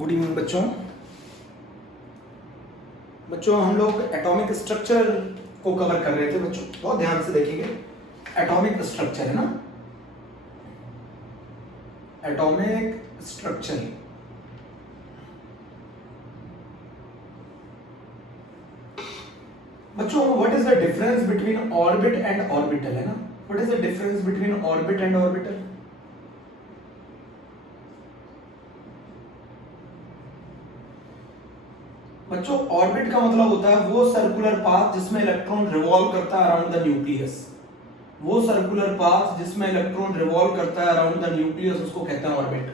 Good evening बच्चों। हम लोग एटॉमिक स्ट्रक्चर को कवर कर रहे थे बच्चों, बहुत ध्यान से देखेंगे। एटॉमिक स्ट्रक्चर है ना, एटॉमिक स्ट्रक्चर। बच्चों what is the difference between orbit and orbital, है ना। What is the difference between orbit and orbital? बच्चों ऑर्बिट का मतलब होता है वो सर्कुलर पाथ जिसमें इलेक्ट्रॉन रिवॉल्व करता है अराउंड द न्यूक्लियस। वो सर्कुलर पाथ जिसमें इलेक्ट्रॉन रिवॉल्व करता है अराउंड द न्यूक्लियस उसको कहते हैं orbit.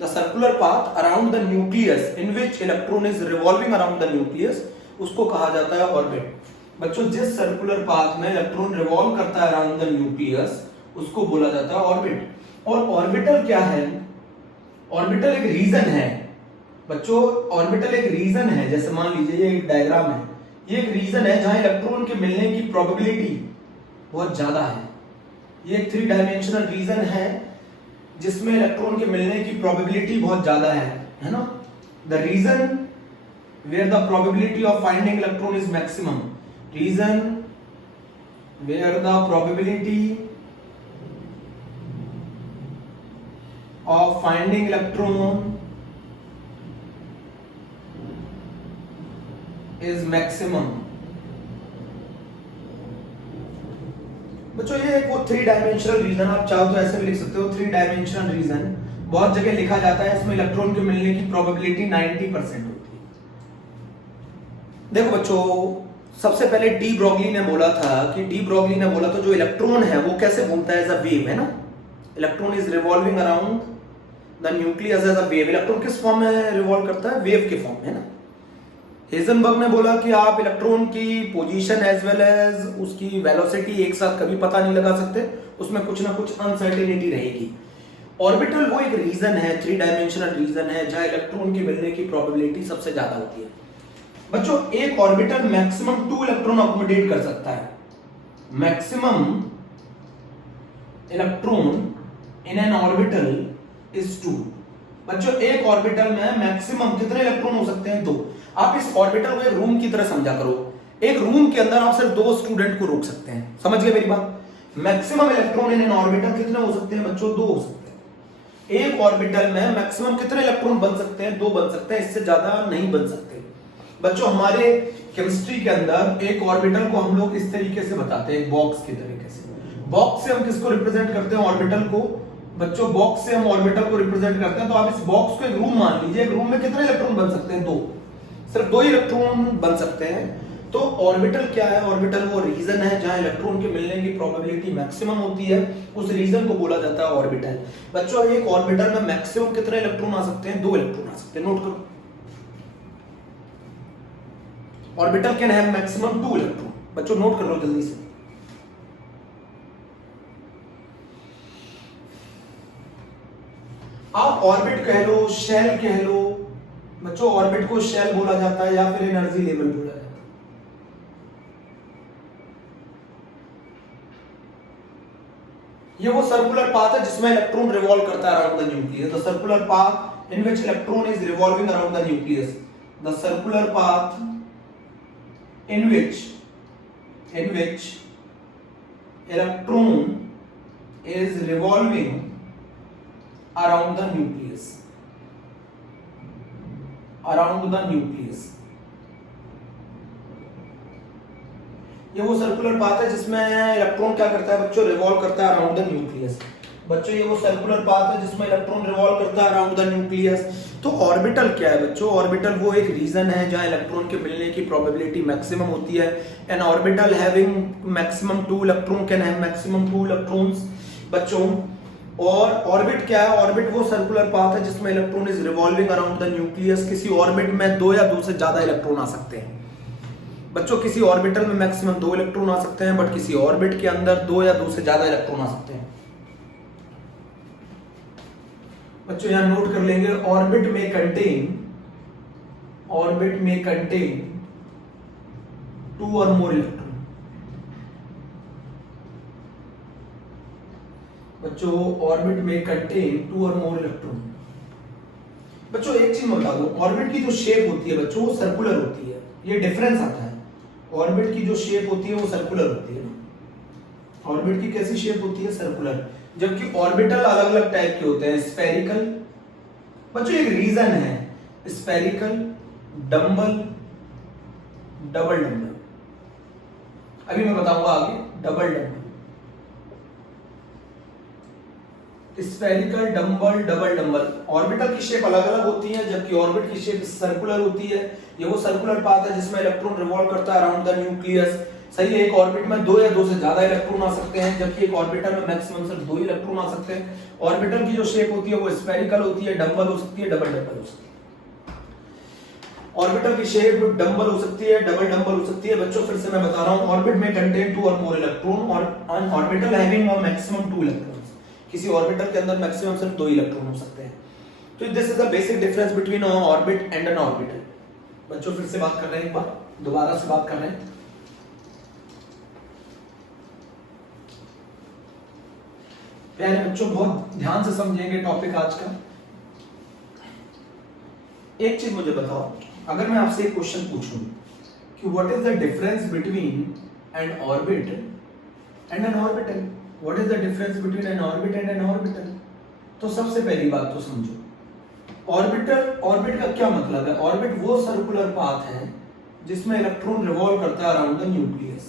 The circular path around the nucleus in which electron is revolving around the nucleus उसको कहा जाता है ऑर्बिट। बच्चों जिस सर्कुलर पाथ में इलेक्ट्रॉन रिवॉल्व करता है अराउंड द न्यूक्लियस उसको बोला जाता है ऑर्बिट। और ऑर्बिटल क्या है? ऑर्बिटल एक रीजन है बच्चों। ऑर्बिटल एक रीजन है, जैसे मान लीजिए ये एक डायग्राम है, ये एक रीजन है जहां इलेक्ट्रॉन के मिलने की प्रोबेबिलिटी बहुत ज्यादा है। ये एक 3 डायमेंशनल रीजन है जिसमें इलेक्ट्रॉन के मिलने की प्रोबेबिलिटी बहुत ज्यादा है ना। The region where the probability of finding electron is maximum, region where the probability of finding electron is maximum। बच्चों ये एक वो 3 डायमेंशनल रीजन, आप चाहो तो ऐसे भी लिख सकते हो 3 डायमेंशनल रीजन। बहुत जगह लिखा जाता है इसमें इलेक्ट्रॉन के मिलने की प्रोबेबिलिटी 90% होती है। देखो बच्चों सबसे पहले डी ब्रोगली ने बोला था जो इलेक्ट्रॉन है वो कैसे घूमता है एज अ वेव, है ना। Electron is revolving around the nucleus as a wave. Electron किस फॉर्म में रिवॉल्व करता है? वेव के फॉर्म में, है ना। हेजनबर्ग ने बोला कि आप इलेक्ट्रॉन की पोजीशन एज वेल एज उसकी वेलोसिटी एक साथ कभी पता नहीं लगा सकते, उसमें कुछ ना कुछ अनसर्टेनिटी रहेगी। ऑर्बिटल वो एक रीजन है, 3 डायमेंशनल रीजन है जहां इलेक्ट्रॉन के मिलने की प्रोबेबिलिटी सबसे ज्यादा होती है। बच्चों एक ऑर्बिटल मैक्सिमम 2 इलेक्ट्रॉन अकोमोडेट कर सकता है। Maximum electron in N orbital is 2। बच्चों एक ऑर्बिटल में मैक्सिमम कितने इलेक्ट्रॉन हो सकते हैं? 2। आप इस ऑर्बिटल को एक रूम की तरह समझा करो। एक रूम के अंदर आप सिर्फ 2 स्टूडेंट को रोक सकते हैं, समझ गए मेरी बात। Maximum electron in N orbital कितने हो सकते हैं बच्चों? 2 हो सकते हैं। एक ऑर्बिटल में मैक्सिमम कितने इलेक्ट्रॉन बन सकते हैं? 2 बन सकते हैं, इससे ज्यादा नहीं बन सकते। बच्चों हमारे केमिस्ट्री के अंदर एक ऑर्बिटल को हम लोग इस तरीके से बताते हैं, बॉक्स की तरीके से। बॉक्स से हम किसको रिप्रेजेंट करते हैं? ऑर्बिटल को। बच्चों बॉक्स से हम ऑर्बिटल को रिप्रेजेंट करते हैं, तो आप इस बॉक्स को एक रूम मान लीजिए। एक रूम में कितने इलेक्ट्रॉन बन सकते हैं? 2। सिर्फ 2 इलेक्ट्रॉन बन सकते हैं। तो ऑर्बिटल क्या है? ऑर्बिटल वो रीजन है जहां इलेक्ट्रॉन के मिलने की प्रोबेबिलिटी मैक्सिमम होती है, उस रीजन को बोला जाता है ऑर्बिटल। बच्चों एक ऑर्बिटल में मैक्सिमम कितने इलेक्ट्रॉन आ सकते हैं? 2 इलेक्ट्रॉन आ सकते हैं, नोट करो। Orbital can have maximum 2 electron. बच्चों नोट कर लो जल्दी से। आप ऑर्बिट कह लो, शेल कह लो। बच्चों ऑर्बिट को शेल बोला जाता है या फिर एनर्जी लेवल बोला जाता है। ये वो सर्कुलर पाथ है जिसमें इलेक्ट्रॉन रिवॉल्व करता है around the nucleus. The circular path in which electron is revolving around the nucleus. The circular path in which electron is revolving around the nucleus, ये वो सर्कुलर पाथ है जिसमें electron क्या करता है बच्चों? रिवॉल्व करता है अराउंड द न्यूक्लियस। बच्चों ये वो सर्कुलर पाथ है जिसमें इलेक्ट्रॉन रिवॉल्व करता है अराउंड द न्यूक्लियस। तो ऑर्बिटल क्या है बच्चों? ऑर्बिटल वो एक रीजन है जहां इलेक्ट्रॉन के मिलने की प्रोबेबिलिटी मैक्सिमम होती है। An orbital having maximum 2 electron can have maximum 2 electrons बच्चों। और ऑर्बिट क्या है? ऑर्बिट वो सर्कुलर पाथ है जिसमें electron is revolving around the nucleus. किसी ऑर्बिट में 2 या 2 से ज्यादा इलेक्ट्रॉन आ सकते हैं बच्चों। किसी ऑर्बिटल में मैक्सिमम 2 इलेक्ट्रॉन आ सकते हैं, बट किसी ऑर्बिट के अंदर 2 या 2 से ज्यादा इलेक्ट्रॉन आ सकते हैं। बच्चों यहां नोट कर लेंगे, ऑर्बिट में कंटेन 2 और मोर इलेक्ट्रॉन। बच्चों ऑर्बिट में कंटेन 2 और मोर इलेक्ट्रॉन। बच्चों एक चीज मैं बता दूं, ऑर्बिट की जो शेप होती है बच्चों वो सर्कुलर होती है, ये डिफरेंस आता है। ऑर्बिट की जो शेप होती है वो सर्कुलर होती है, ऑर्बिट की कैसी शेप होती है, सर्कुलर, जबकि ऑर्बिटल अलग अलग टाइप के होते हैं, स्फेरिकल, बच्चों एक रीजन है, स्फेरिकल, डंबल, डबल डंबल, अभी मैं बताऊंगा आगे, double dumbbell, spherical, dumbbell, double dumbbell. Orbital की शेप अलग अलग होती है, जबकि ऑर्बिट की शेप सर्कुलर होती है। ये वो सर्कुलर पाथ है जिसमें इलेक्ट्रॉन रिवॉल्व करता है अराउंड द न्यूक्लियस। सही है, एक ऑर्बिट में दो या दो से ज्यादा इलेक्ट्रॉन आ सकते हैं, जबकि एक ऑर्बिटल में मैक्सिमम सिर्फ दो ही इलेक्ट्रॉन आ सकते हैं। ऑर्बिटल की जो शेप होती है वो स्फेरिकल होती है, डंबल हो सकती है, डबल डंबल हो सकती है। ऑर्बिटल की शेप डंबल हो सकती है, डबल डंबल हो सकती है। बच्चों फिर से मैं बता रहा हूं, ऑर्बिट में कंटेन टू और मोर इलेक्ट्रॉन और on orbital having a maximum two electrons. किसी ऑर्बिटल के अंदर मैक्सिमम सिर्फ दो इलेक्ट्रॉन हो सकते हैं। तो this is the basic difference between a orbit and N orbital. बच्चों फिर से बात कर रहे हैं, एक बार दोबारा से बात कर रहे हैं। प्यारे बच्चों बहुत ध्यान से समझेंगे टॉपिक आज का। एक चीज मुझे बताओ, अगर मैं आपसे एक क्वेश्चन पूछूं कि what is the difference between N orbit and N orbital, what is the difference between N orbit and N orbital, तो सबसे पहली बात तो समझो, ऑर्बिटल, ऑर्बिट का क्या मतलब है? ऑर्बिट वो सर्कुलर पाथ है जिसमें इलेक्ट्रॉन रिवॉल्व करता है अराउंड द न्यूक्लियस।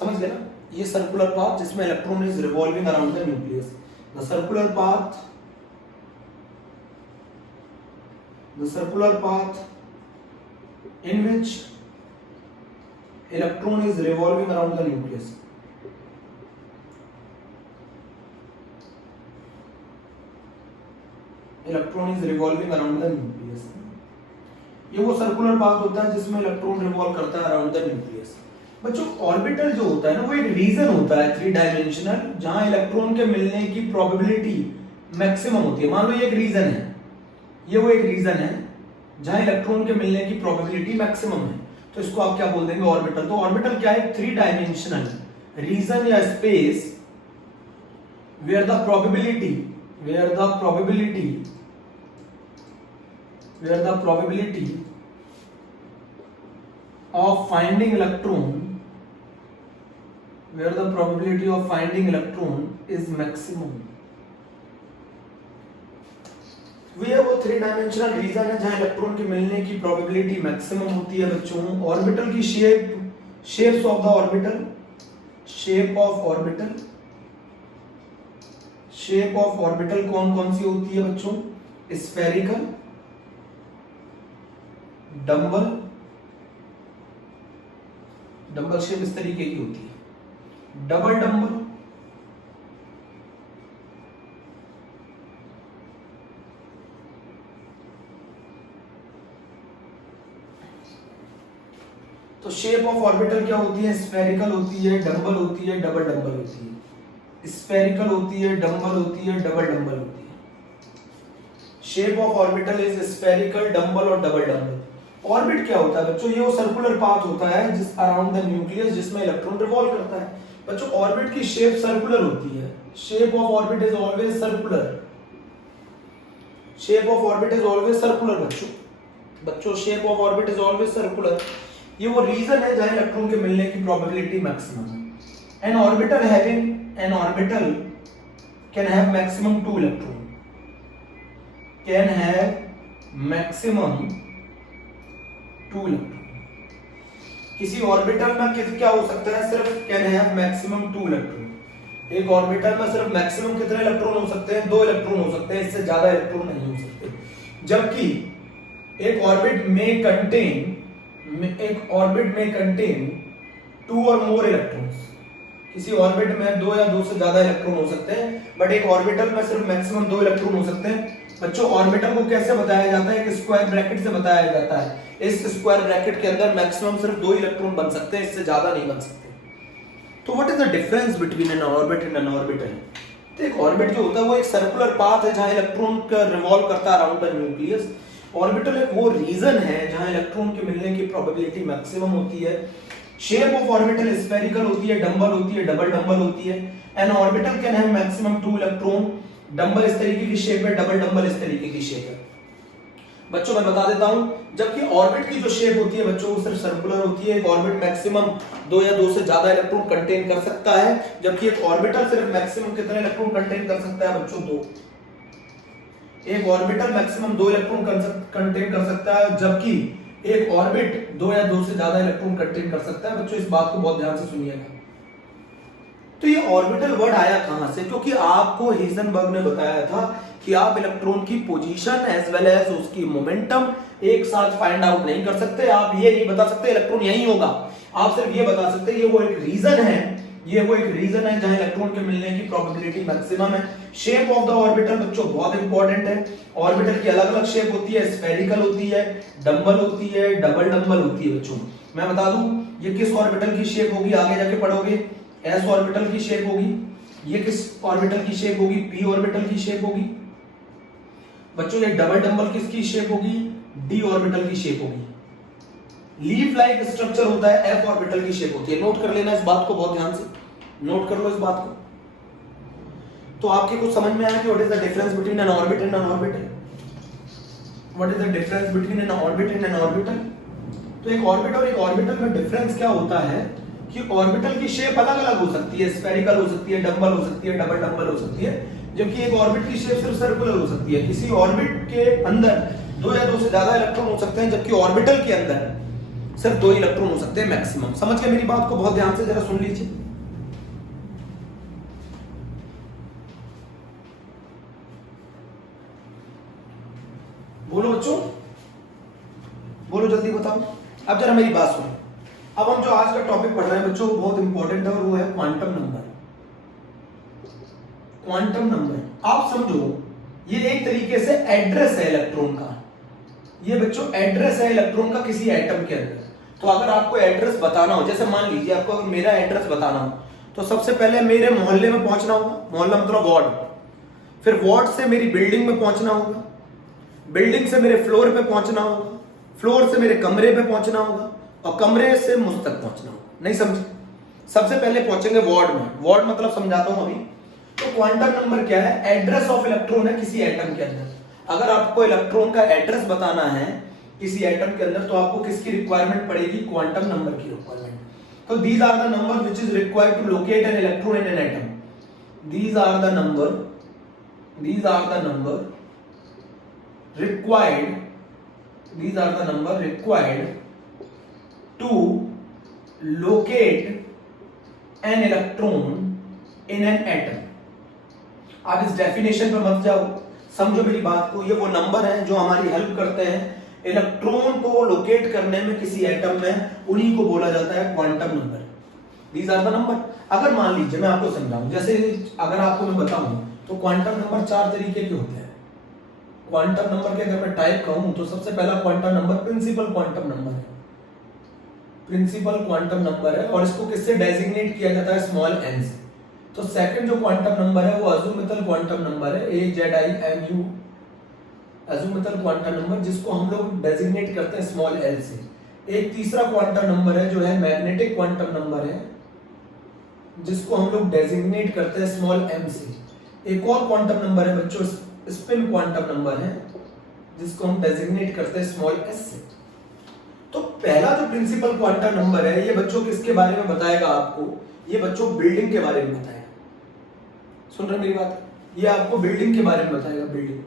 समझ गए ना, ये सर्कुलर पाथ जिसमें electron is revolving around the nucleus. The circular path, the circular path in which electron is revolving around the nucleus. Electron is revolving around the nucleus. ये वो circular path होता है जिसमें इलेक्ट्रॉन रिवॉल्व करता है around the nucleus. बच्चों orbital जो होता है ना वो एक रीजन होता है थ्री डायमेंशनल, जहां इलेक्ट्रॉन के मिलने की प्रोबेबिलिटी मैक्सिमम होती है। मान लो ये एक रीजन है, ये वो एक रीजन है जहां इलेक्ट्रॉन के मिलने की प्रोबेबिलिटी मैक्सिमम है, तो इसको आप क्या बोल देंगे? ऑर्बिटल। तो ऑर्बिटल क्या है? थ्री डायमेंशनल रीजन या space where the probability of finding electron is maximum। ये वो थ्री डायमेंशनल रीजन है जहां इलेक्ट्रॉन के मिलने की प्रोबेबिलिटी मैक्सिमम होती है। बच्चों ऑर्बिटल की shapes of the orbital, shape of orbital कौन कौन सी होती है बच्चों? स्फेरिकल, डंबल शेप इस तरीके की होती है, डबल डंबल, तो शेप ऑफ ऑर्बिटल क्या होती है? स्फेरिकल होती है, डंबल होती है, डबल डंबल होती है। स्फेरिकल होती है, डंबल होती है, डबल डंबल होती है। Shape of orbital is spherical, dumbbell और डबल डंबल। ऑर्बिट क्या होता है बच्चों? ये वो सर्कुलर पाथ होता है जिस अराउंड द न्यूक्लियस जिसमें इलेक्ट्रॉन रिवॉल्व करता है। बच्चों ऑर्बिट की शेप सर्कुलर होती है, shape of orbit is always circular, shape of orbit is always circular. बच्चों shape of orbit is always circular. ये वो रीजन है जहां इलेक्ट्रॉन के मिलने की प्रोबेबिलिटी मैक्सिमम है। An orbital can have maximum two electron, can have maximum two electron. किसी ऑर्बिटल में क्या हो सकता है? सिर्फ can have maximum two electron. एक ऑर्बिटल में सिर्फ मैक्सिमम कितने इलेक्ट्रॉन हो सकते हैं? दो इलेक्ट्रॉन हो सकते हैं, इससे ज्यादा इलेक्ट्रॉन नहीं हो सकते। जबकि एक ऑर्बिट में कंटेन टू और मोर इलेक्ट्रॉन्स। किसी ऑर्बिट में दो या दो से ज्यादा इलेक्ट्रॉन हो सकते हैं, बट एक ऑर्बिटल में सिर्फ मैक्सिमम दो इलेक्ट्रॉन हो सकते हैं। बच्चों ऑर्बिटल को कैसे बताया जाता है? एक स्क्वायर ब्रैकेट से बताया जाता है। इस स्क्वायर ब्रैकेट के अंदर मैक्सिमम सिर्फ दो इलेक्ट्रॉन बन सकते हैं, इससे ज्यादा नहीं बन सकते। तो what is the difference between N orbit and N orbital? तो एक ऑर्बिट जो होता है वो एक सर्कुलर पाथ है जहां इलेक्ट्रॉन का रिवॉल्व करता है अराउंड द न्यूक्लियस। ऑर्बिटल एक वो रीजन है जहां इलेक्ट्रॉन के मिलने की प्रोबेबिलिटी मैक्सिमम होती है। शेप ऑफ ऑर्बिटल स्फेरिकल होती है, डंबल होती है, डबल डंबल होती है। An orbital can have maximum two electron. Dumbbell इस तरीके की शेप है, डबल डंबल इस तरीके की शेप है। बच्चों मैं बता देता हूं, जबकि ऑर्बिट की जो शेप होती है बच्चों वो सिर्फ सर्कुलर होती है। एक ऑर्बिट मैक्सिमम 2 या 2 से ज्यादा इलेक्ट्रॉन कंटेन कर सकता है, जबकि एक ऑर्बिटल सिर्फ मैक्सिमम कितने इलेक्ट्रॉन कंटेन कर सकता है बच्चों? 2। एक ऑर्बिटल मैक्सिमम 2 इलेक्ट्रॉन कंटेन कर सकता है, जबकि एक ऑर्बिट 2 या 2 से ज्यादा इलेक्ट्रॉन कंटेन कर सकता है। बच्चों इस बात को बहुत ध्यान से सुनिएगा। तो ये ऑर्बिटल वर्ड आया कहां से? क्योंकि आपको हिसेनबर्ग ने बताया था कि आप इलेक्ट्रॉन की पोजीशन एज वेल एज उसकी मोमेंटम एक साथ फाइंड आउट नहीं कर सकते। आप ये नहीं बता सकते इलेक्ट्रॉन यहीं होगा, आप सिर्फ ये बता सकते ये वो एक रीजन है, ये वो एक रीजन है जहां इलेक्ट्रॉन के मिलने की प्रोबेबिलिटी मैक्सिमम है। शेप ऑफ द ऑर्बिटल बच्चों बहुत इंपॉर्टेंट है। ऑर्बिटल की अलग अलग शेप होती है, स्फेरिकल होती है, डंबल होती है, डबल डंबल होती है। बच्चों मैं बता दूं ये किस ऑर्बिटल की शेप होगी, आगे जाके पढ़ोगे। एस ऑर्बिटल की शेप होगी। ये किस ऑर्बिटल की शेप होगी? पी ऑर्बिटल की शेप होगी। बच्चों ये डबल डंबल किसकी शेप होगी? डी ऑर्बिटल की शेप होगी। लीफ लाइक स्ट्रक्चर होता है, एफ ऑर्बिटल की शेप होती है। नोट कर लेना इस बात को, बहुत ध्यान से नोट कर लो इस बात को। तो आपके कुछ समझ में आया कि what is the difference between N orbit and N orbital? What is the difference between N orbit and N orbital? तो एक ऑर्बिट और एक ऑर्बिटल में डिफरेंस क्या होता है कि ऑर्बिटल की शेप अलग अलग हो सकती है, स्फेरिकल हो सकती है, डंबल हो सकती है, डबल डंबल हो सकती है, जबकि एक ऑर्बिट की शेप सिर्फ सर्कुलर हो सकती है। किसी ऑर्बिट के अंदर 2 या 2 से ज्यादा इलेक्ट्रॉन हो सकते हैं, जबकि ऑर्बिटल के अंदर सिर्फ 2 इलेक्ट्रॉन हो सकते हैं मैक्सिमम। समझ गए मेरी बात को? बहुत ध्यान से जरा सुन लीजिए। बोलो बच्चों, बोलो जल्दी बताओ। अब जरा मेरी बात सुनो। अब हम जो आज का टॉपिक पढ़ रहे हैं बच्चों बहुत इंपॉर्टेंट है और वो है क्वांटम नंबर। क्वांटम नंबर आप समझो ये एक तरीके से एड्रेस है इलेक्ट्रॉन का। ये बच्चों एड्रेस है इलेक्ट्रॉन का किसी एटम के अंदर। तो अगर आपको एड्रेस बताना हो, जैसे मान लीजिए आपको अगर मेरा एड्रेस बताना हो, तो सबसे पहले मेरे मोहल्ले में पहुंचना होगा। मोहल्ला मतलब वार्ड। फिर वार्ड से मेरी बिल्डिंग में पहुंचना होगा, बिल्डिंग से मेरे फ्लोर पे पहुंचना होगा, फ्लोर से मेरे कमरे पे पहुंचना होगा, और कमरे से मुझ तक पहुंचना होगा। नहीं समझे? सबसे पहले पहुंचेंगे वार्ड में। वार्ड मतलब समझाता हूं अभी। तो क्वांटम नंबर क्या है? एड्रेस ऑफ इलेक्ट्रॉन है किसी एटम के अंदर। अगर आपको इलेक्ट्रॉन का एड्रेस बताना है किसी एटम के अंदर, तो आपको किसकी रिक्वायरमेंट पड़ेगी? क्वांटम नंबर की रिक्वायरमेंट। तो these are the number which is required to locate an electron in an atom. These are the number required to locate an electron in an atom। आप इस डेफिनेशन पे मत जाओ, समझो मेरी बात को। ये वो नंबर हैं जो हमारी हेल्प करते हैं इलेक्ट्रॉन को लोकेट करने में किसी एटम में, उन्हीं को बोला जाता है quantum number. These are the number. अगर मान लीजिए मैं आपको समझाऊं, जैसे अगर आपको मैं बताऊं तो क्वांटम नंबर 4 तरीके के होते हैं। क्वांटम नंबर के अगर मैं टाइप कहूं तो सबसे पहला quantum number principal quantum number है। प्रिंसिपल क्वांटम नंबर है और इसको किससे डेजिग्नेट किया जाता है? स्मॉल n से। तो सेकंड जो क्वांटम नंबर है वो अज़ूमिथल क्वांटम नंबर है, AZIMU अज़ूमिथल क्वांटम नंबर, जिसको हम लोग डेजिग्नेट करते हैं स्मॉल l से। एक तीसरा क्वांटम नंबर है जो है मैग्नेटिक क्वांटम नंबर है, जिसको हम लोग डेजिग्नेट करते हैं स्मॉल m से। एक और क्वांटम नंबर है बच्चों स्पिन क्वांटम नंबर है, जिसको हम डेजिग्नेट करते हैं स्मॉल s से। तो पहला जो प्रिंसिपल क्वांटम नंबर है ये बच्चों किसके बारे में बताएगा आपको? ये बच्चों बिल्डिंग के बारे में बताएगा। सुन रहे मेरी बात? ये आपको बिल्डिंग के बारे में बताएगा। बिल्डिंग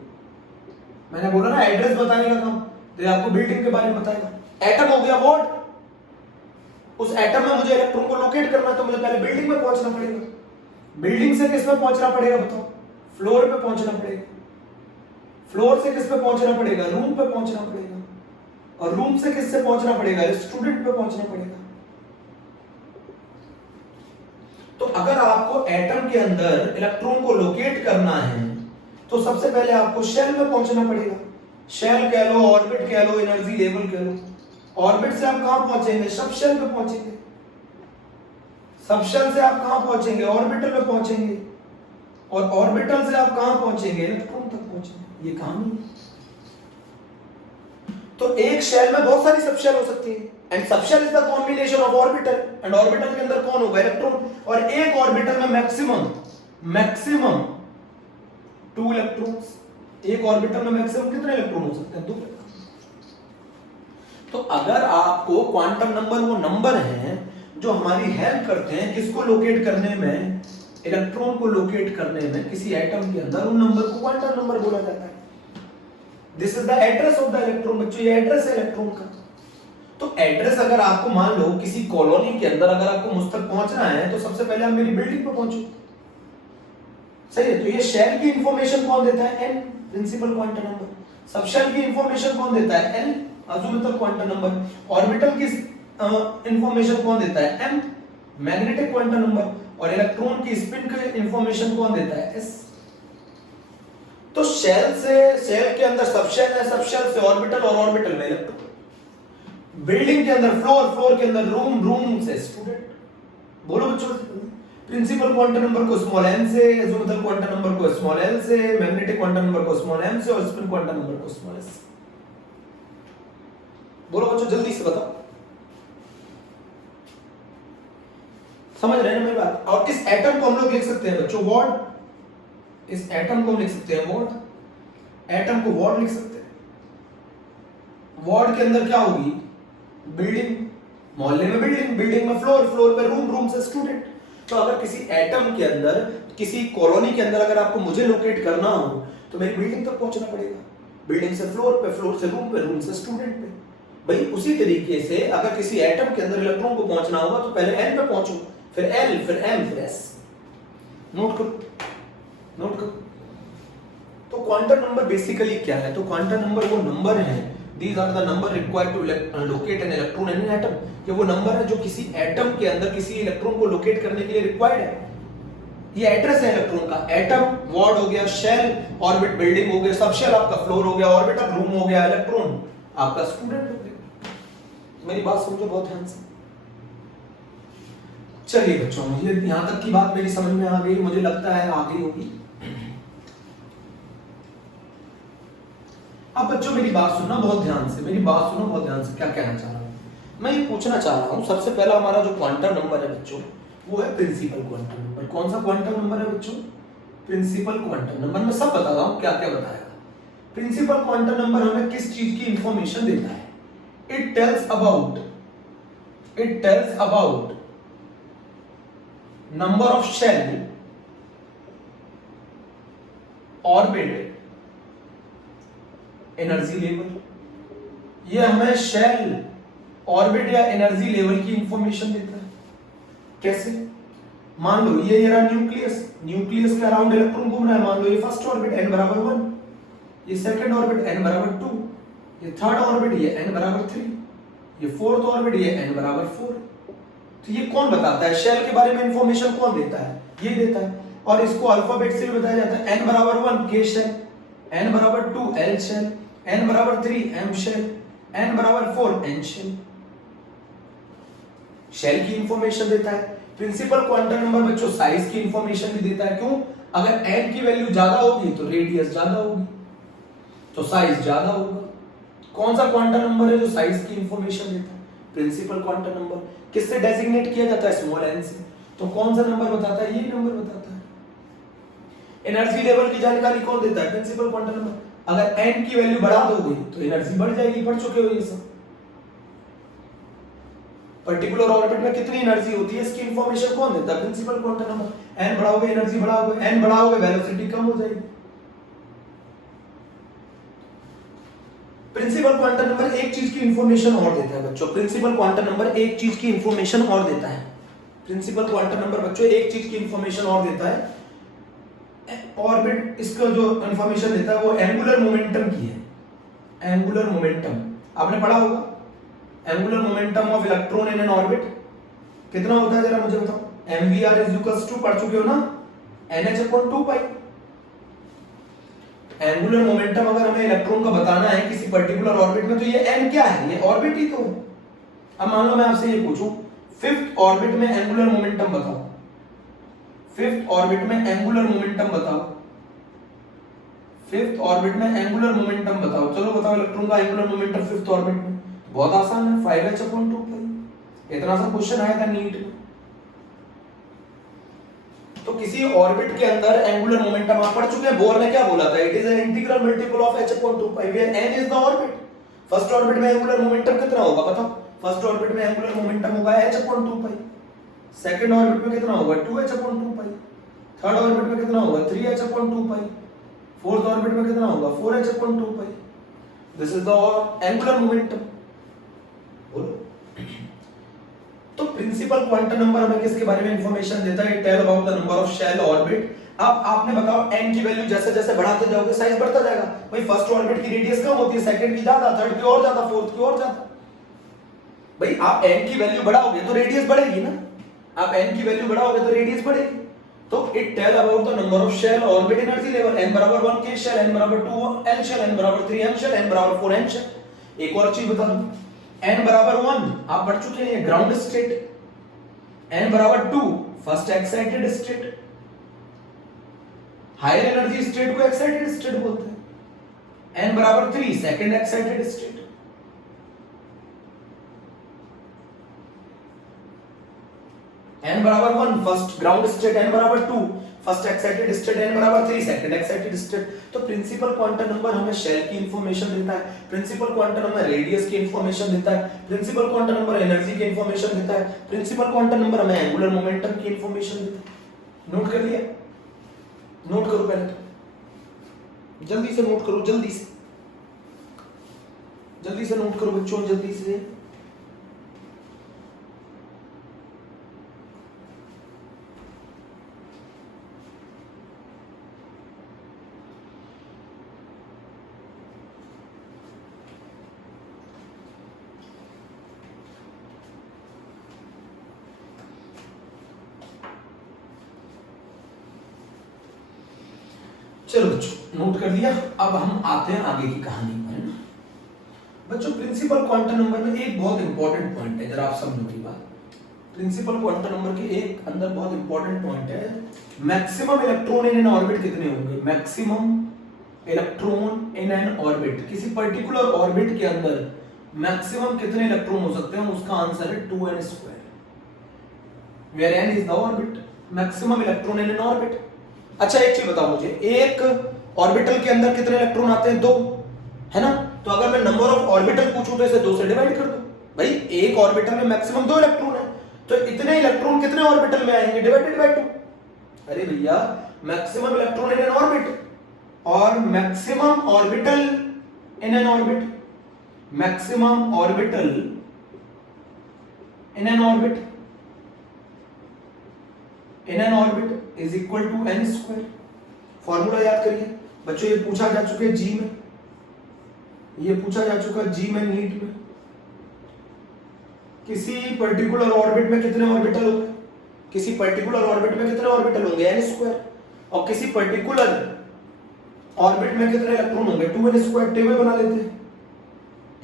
मैंने बोला ना एड्रेस बताने का काम, तो ये आपको बिल्डिंग के बारे में बताएगा। एटम हो गया वार्ड, उस एटम में मुझे इलेक्ट्रॉन को लोकेट करना है तो मुझे पहले बिल्डिंग में पहुंचना पड़ेगा। बिल्डिंग से किस में पहुंचना पड़ेगा बताओ? फ्लोर पे पहुंचना पड़ेगा। फ्लोर से किस पे पहुंचना पड़ेगा? रूम पे पहुंचना पड़ेगा। और रूम से किससे पहुंचना पड़ेगा? स्टूडेंट पे पहुंचना पड़ेगा। तो अगर आपको एटम के अंदर इलेक्ट्रॉन को लोकेट करना है तो सबसे पहले आपको शेल में पहुंचना पड़ेगा। शेल कह लो, ऑर्बिट कह लो, एनर्जी लेवल कह लो। ऑर्बिट से आप कहां पहुंचेंगे? सबशेल पे पहुंचेंगे। सबशेल से आप कहां पहुंचेंगे? ऑर्बिटल में पहुंचेंगे। और ऑर्बिटल से आप कहां पहुंचेंगे? इलेक्ट्रॉन तक पहुंचेंगे। ये कहानी है। तो एक शेल में बहुत सारी सबशेल हो सकती है, and subshell is the combination of orbital, and orbital के अंदर कौन होगा? इलेक्ट्रॉन। और एक ऑर्बिटल में मैक्सिमम 2 इलेक्ट्रॉन्स। एक ऑर्बिटल में मैक्सिमम कितने इलेक्ट्रॉन हो सकते हैं? 2। तो अगर आपको क्वांटम नंबर वो नंबर हैं जो हमारी हेल्प करते हैं किसको लोकेट करने में, इलेक्ट्रॉन को लोकेट करने में किसी एटम के अंदर, उन नंबर को क्वांटम नंबर बोला जाता है। This is the address of the electron. बच्चों ये एड्रेस है इलेक्ट्रॉन का। तो एड्रेस अगर आपको मान लो किसी कॉलोनी के अंदर अगर आपको मुझ तक पहुंचना है तो सबसे पहले आप मेरी बिल्डिंग पे पहुंचो, सही है। तो ये शेल की इंफॉर्मेशन कौन देता है, N, principal quantum number. Subshell की इंफॉर्मेशन कौन देता है, L, azimuthal quantum number. Orbital की इंफॉर्मेशन कौन देता है, एम, मैग्नेटिक क्वांटम नंबर। और इलेक्ट्रॉन की स्पिन की इंफॉर्मेशन कौन देता है, एस। तो शेल के अंदर सब शेल है, सब शेल से ऑर्बिटल और ऑर्बिटल में इलेक्ट्रॉन। बिल्डिंग के अंदर फ्लोर, फ्लोर के अंदर रूम, रूम से स्टूडेंट। बोलो बच्चों, प्रिंसिपल क्वांटम नंबर को स्मॉल एन से, अज़ूमेटल क्वांटम नंबर को स्मॉल एल से, मैग्नेटिक क्वांटम नंबर को स्मॉल एम से और स्पिन क्वांटम नंबर को स्मॉल एस। बोलो बच्चों जल्दी से बताओ, समझ रहे हैं मेरी बात। और इस एटम को हम लोग लिख सकते हैं बच्चों वॉट, इस एटम को लिख सकते हैं वॉट, एटम को वॉट लिख सकते हैं। वॉट के अंदर क्या होगी, बिल्डिंग, मोहल्ले में बिल्डिंग, बिल्डिंग में फ्लोर, फ्लोर पे रूम, रूम से स्टूडेंट। तो अगर किसी एटम के अंदर, किसी कॉलोनी के अंदर अगर आपको मुझे लोकेट करना हो तो मेरी बिल्डिंग तक पहुंचना पड़ेगा। बिल्डिंग से फ्लोर पे, फ्लोर से रूम पे, रूम से स्टूडेंट पे। भाई उसी तरीके से अगर किसी एटम के अंदर इलेक्ट्रॉन को पहुंचना होगा तो पहले एन पे पहुंचो, फिर एल, फिर एम, फिर एस। नोट करो, नोट करो। तो क्वांटम नंबर बेसिकली क्या है, तो क्वांटम नंबर वो नंबर है, these are the number required to locate an electron in an atom। ये वो नंबर है जो किसी एटम के अंदर किसी इलेक्ट्रॉन को लोकेट करने के लिए रिक्वायर्ड है। ये एड्रेस है इलेक्ट्रॉन का। एटम वॉर्ड हो गया, शेल, ऑर्बिट, बिल्डिंग हो गया, सब शेल आपका फ्लोर हो गया, ऑर्बिटल रूम हो गया, इलेक्ट्रॉन आपका स्टूडेंट हो गया। मेरी बात समझो बहुत ध्यान से। चलिए बच्चों, ये यहां तक की बात मेरी समझ में आ गई, मुझे लगता है आ गई होगी। अब बच्चों मेरी बात सुनना बहुत ध्यान से, मेरी बात सुनो बहुत ध्यान से, क्या कहना चाह रहा हूं मैं, ये पूछना चाह रहा हूं। सबसे पहला हमारा जो क्वांटम नंबर है बच्चों वो है प्रिंसिपल क्वांटम नंबर। कौन सा क्वांटम नंबर है बच्चों, प्रिंसिपल क्वांटम नंबर। मैं सब बता रहा हूं क्या क्या बताया। प्रिंसिपल क्वांटम नंबर हमें किस चीज की इंफॉर्मेशन देता है, it tells about number of shell, orbit, energy level. ये हमें शेल, ऑर्बिट या एनर्जी लेवल की इंफॉर्मेशन देता है। कैसे, मान लो ये रहा न्यूक्लियस, न्यूक्लियस के अराउंड इलेक्ट्रॉन घूम रहा है। मान लो ये फर्स्ट ऑर्बिट n बराबर 1, ये सेकंड ऑर्बिट n बराबर 2, ये थर्ड ऑर्बिट ये n बराबर 3, ये फोर्थ ऑर्बिट ये n बराबर 4। तो ये कौन बताता है, शेल के बारे में इंफॉर्मेशन कौन देता है, ये देता है। और इसको अल्फाबेट से भी बताया जाता है। n बराबर 1 k शेल, n बराबर 2 l शेल, n बराबर 3 m शेल, n बराबर 4 n शेल। शेल की इंफॉर्मेशन देता है। प्रिंसिपल क्वांटम नंबर बच्चों साइज की इंफॉर्मेशन भी देता है। क्यों, अगर n की वैल्यू ज्यादा होगी तो रेडियस ज्यादा होगी, तो साइज ज्यादा होगा। कौन सा क्वांटम नंबर है जो साइज की इंफॉर्मेशन देता है, प्रिंसिपल क्वांटम नंबर। किससे डेजिग्नेट किया जाता है, स्मॉल n से। तो कौन सा नंबर बताता है, ये नंबर बताता है। एनर्जी लेवल की जानकारी कौन देता है, प्रिंसिपल क्वांटम नंबर। अगर n की वैल्यू बढ़ा दोगे तो एनर्जी बढ़ जाएगी, पढ़ चुके हो ये सब। पर्टिकुलर ऑर्बिट में कितनी एनर्जी होती है इसकी इंफॉर्मेशन कौन देता है, प्रिंसिपल क्वांटम नंबर। n बढ़ाओगे एनर्जी बढ़ाओगे, n बढ़ाओगे वेलोसिटी कम हो जाएगी। प्रिंसिपल क्वांटम नंबर एक चीज की इंफॉर्मेशन और देता है बच्चों। प्रिंसिपल क्वांटम नंबर एक चीज की इंफॉर्मेशन और देता है। प्रिंसिपल क्वांटम नंबर बच्चों एक चीज की इंफॉर्मेशन और देता है। ऑर्बिट इसका जो इंफॉर्मेशन देता है वो एंगुलर मोमेंटम की है। एंगुलर मोमेंटम आपने पढ़ा होगा, angular momentum of electron in an orbit कितना होता है जरा मुझे बताओ। mvr इज इक्वल्स टू, पढ़ चुके हो ना, nh/2π। एंगुलर मोमेंटम अगर हमें इलेक्ट्रॉन का बताना है किसी पर्टिकुलर ऑर्बिट में तो ये n क्या है, ये ऑर्बिट ही तो है। अब मान लो मैं आपसे ये पूछूं फिफ्थ ऑर्बिट में एंगुलर मोमेंटम बताओ, फिफ्थ ऑर्बिट में एंगुलर मोमेंटम बताओ, फिफ्थ ऑर्बिट में एंगुलर मोमेंटम बताओ। चलो बताओ इलेक्ट्रॉन का एंगुलर मोमेंटम फिफ्थ ऑर्बिट में। बहुत आसान है, 5h/2π। इतना सा क्वेश्चन आया था नीट में। तो किसी ऑर्बिट के अंदर एंगुलर मोमेंटम आप पढ़ चुके हैं। बोर ने क्या बोला था, it is an integral multiple of h/2π where n is the orbit. First orbit में एंगुलर मोमेंटम कितना होगा बताओ? फर्स्ट ऑर्बिट में एंगुलर मोमेंटम होगा h/2 पाई, सेकंड ऑर्बिट में कितना होगा 2h/2 पाई, थर्ड ऑर्बिट में कितना होगा 3h/2 पाई, फोर्थ ऑर्बिट में कितना होगा 4h/2 pi. This is the angular momentum. बोलो। तो प्रिंसिपल क्वांटम नंबर हमें किसके बारे में इंफॉर्मेशन देता है? Tell about the number of shell orbit. अब आपने बताओ n की वैल्यू जैसे जैसे बढ़ाते जाओगे साइज बढ़ता जाएगा। भाई फर्स्ट ऑर्बिट की रेडियस कम होती है, सेकंड की ज्यादा, थर्ड की और ज्यादा, फोर्थ की और ज्यादा। भाई आप n की वैल्यू बढ़ाओगे तो रेडियस बढ़ेगी ना, आप n की वैल्यू बढ़ाओगे तो रेडियस बढ़ेगी। तो it tell about the number of shell orbit energy level. n बराबर 1 k शेल, n बराबर 2 l शेल, n बराबर 3 m शेल, n बराबर 4 n शेल। एक और चीज बता दूं, n बराबर 1 आप पढ़ चुके हैं ग्राउंड स्टेट, n बराबर 2 first excited state, higher energy state को एक्साइटेड स्टेट बोलते हैं, n बराबर 3 सेकंड एक्साइटेड स्टेट, n बराबर 1 फर्स्ट ग्राउंड स्टेट, n बराबर 2 फर्स्ट एक्साइटेड स्टेट, n बराबर 3 सेकंड एक्साइटेड स्टेट। तो प्रिंसिपल क्वांटम नंबर हमें शेल की इंफॉर्मेशन देता है, प्रिंसिपल क्वांटम नंबर रेडियस की इंफॉर्मेशन देता है, प्रिंसिपल क्वांटम नंबर एनर्जी की इंफॉर्मेशन देता है, प्रिंसिपल क्वांटम नंबर हमें एंगुलर मोमेंटम की इंफॉर्मेशन देता है। नोट कर लिया? नोट करो पहले तो, जल्दी से नोट करो, जल्दी से नोट करो बच्चों, जल्दी से। चलो बच्चों नोट कर लिया। अब हम आते हैं आगे की कहानी पर। बच्चों प्रिंसिपल क्वांटम नंबर में एक बहुत इंपॉर्टेंट पॉइंट है, जरा आप समझो मेरी बात। प्रिंसिपल क्वांटम नंबर के एक अंदर बहुत इंपॉर्टेंट पॉइंट है, maximum electron in an orbit कितने होंगे? Maximum electron in an orbit, किसी पर्टिकुलर ऑर्बिट के अंदर मैक्सिमम कितने इलेक्ट्रॉन हो सकते हैं? उसका आंसर है 2n², where n is the orbit, maximum electron in an orbit. अच्छा एक चीज बताओ मुझे, एक ऑर्बिटल के अंदर कितने इलेक्ट्रॉन आते हैं? 2, है ना? तो अगर मैं नंबर ऑफ ऑर्बिटल पूछूं तो इसे 2 से डिवाइड कर दो। भाई एक ऑर्बिटल में मैक्सिमम 2 इलेक्ट्रॉन है, तो इतने इलेक्ट्रॉन कितने ऑर्बिटल में आएंगे? Divided by 2। अरे भैया maximum electron in an orbit और maximum orbital in an orbit, maximum orbital in an orbit is equal to n²। Formula याद करिए बच्चों, ये पूछा जा चुका है जी में, ये पूछा जा चुका है जी में, नीट में। किसी पर्टिकुलर ऑर्बिट में कितने ऑर्बिटल होंगे? किसी पर्टिकुलर ऑर्बिट में कितने ऑर्बिटल होंगे? n²। और किसी पर्टिकुलर ऑर्बिट में कितने इलेक्ट्रॉन होंगे? 2n²। टेबल बना लेते हैं,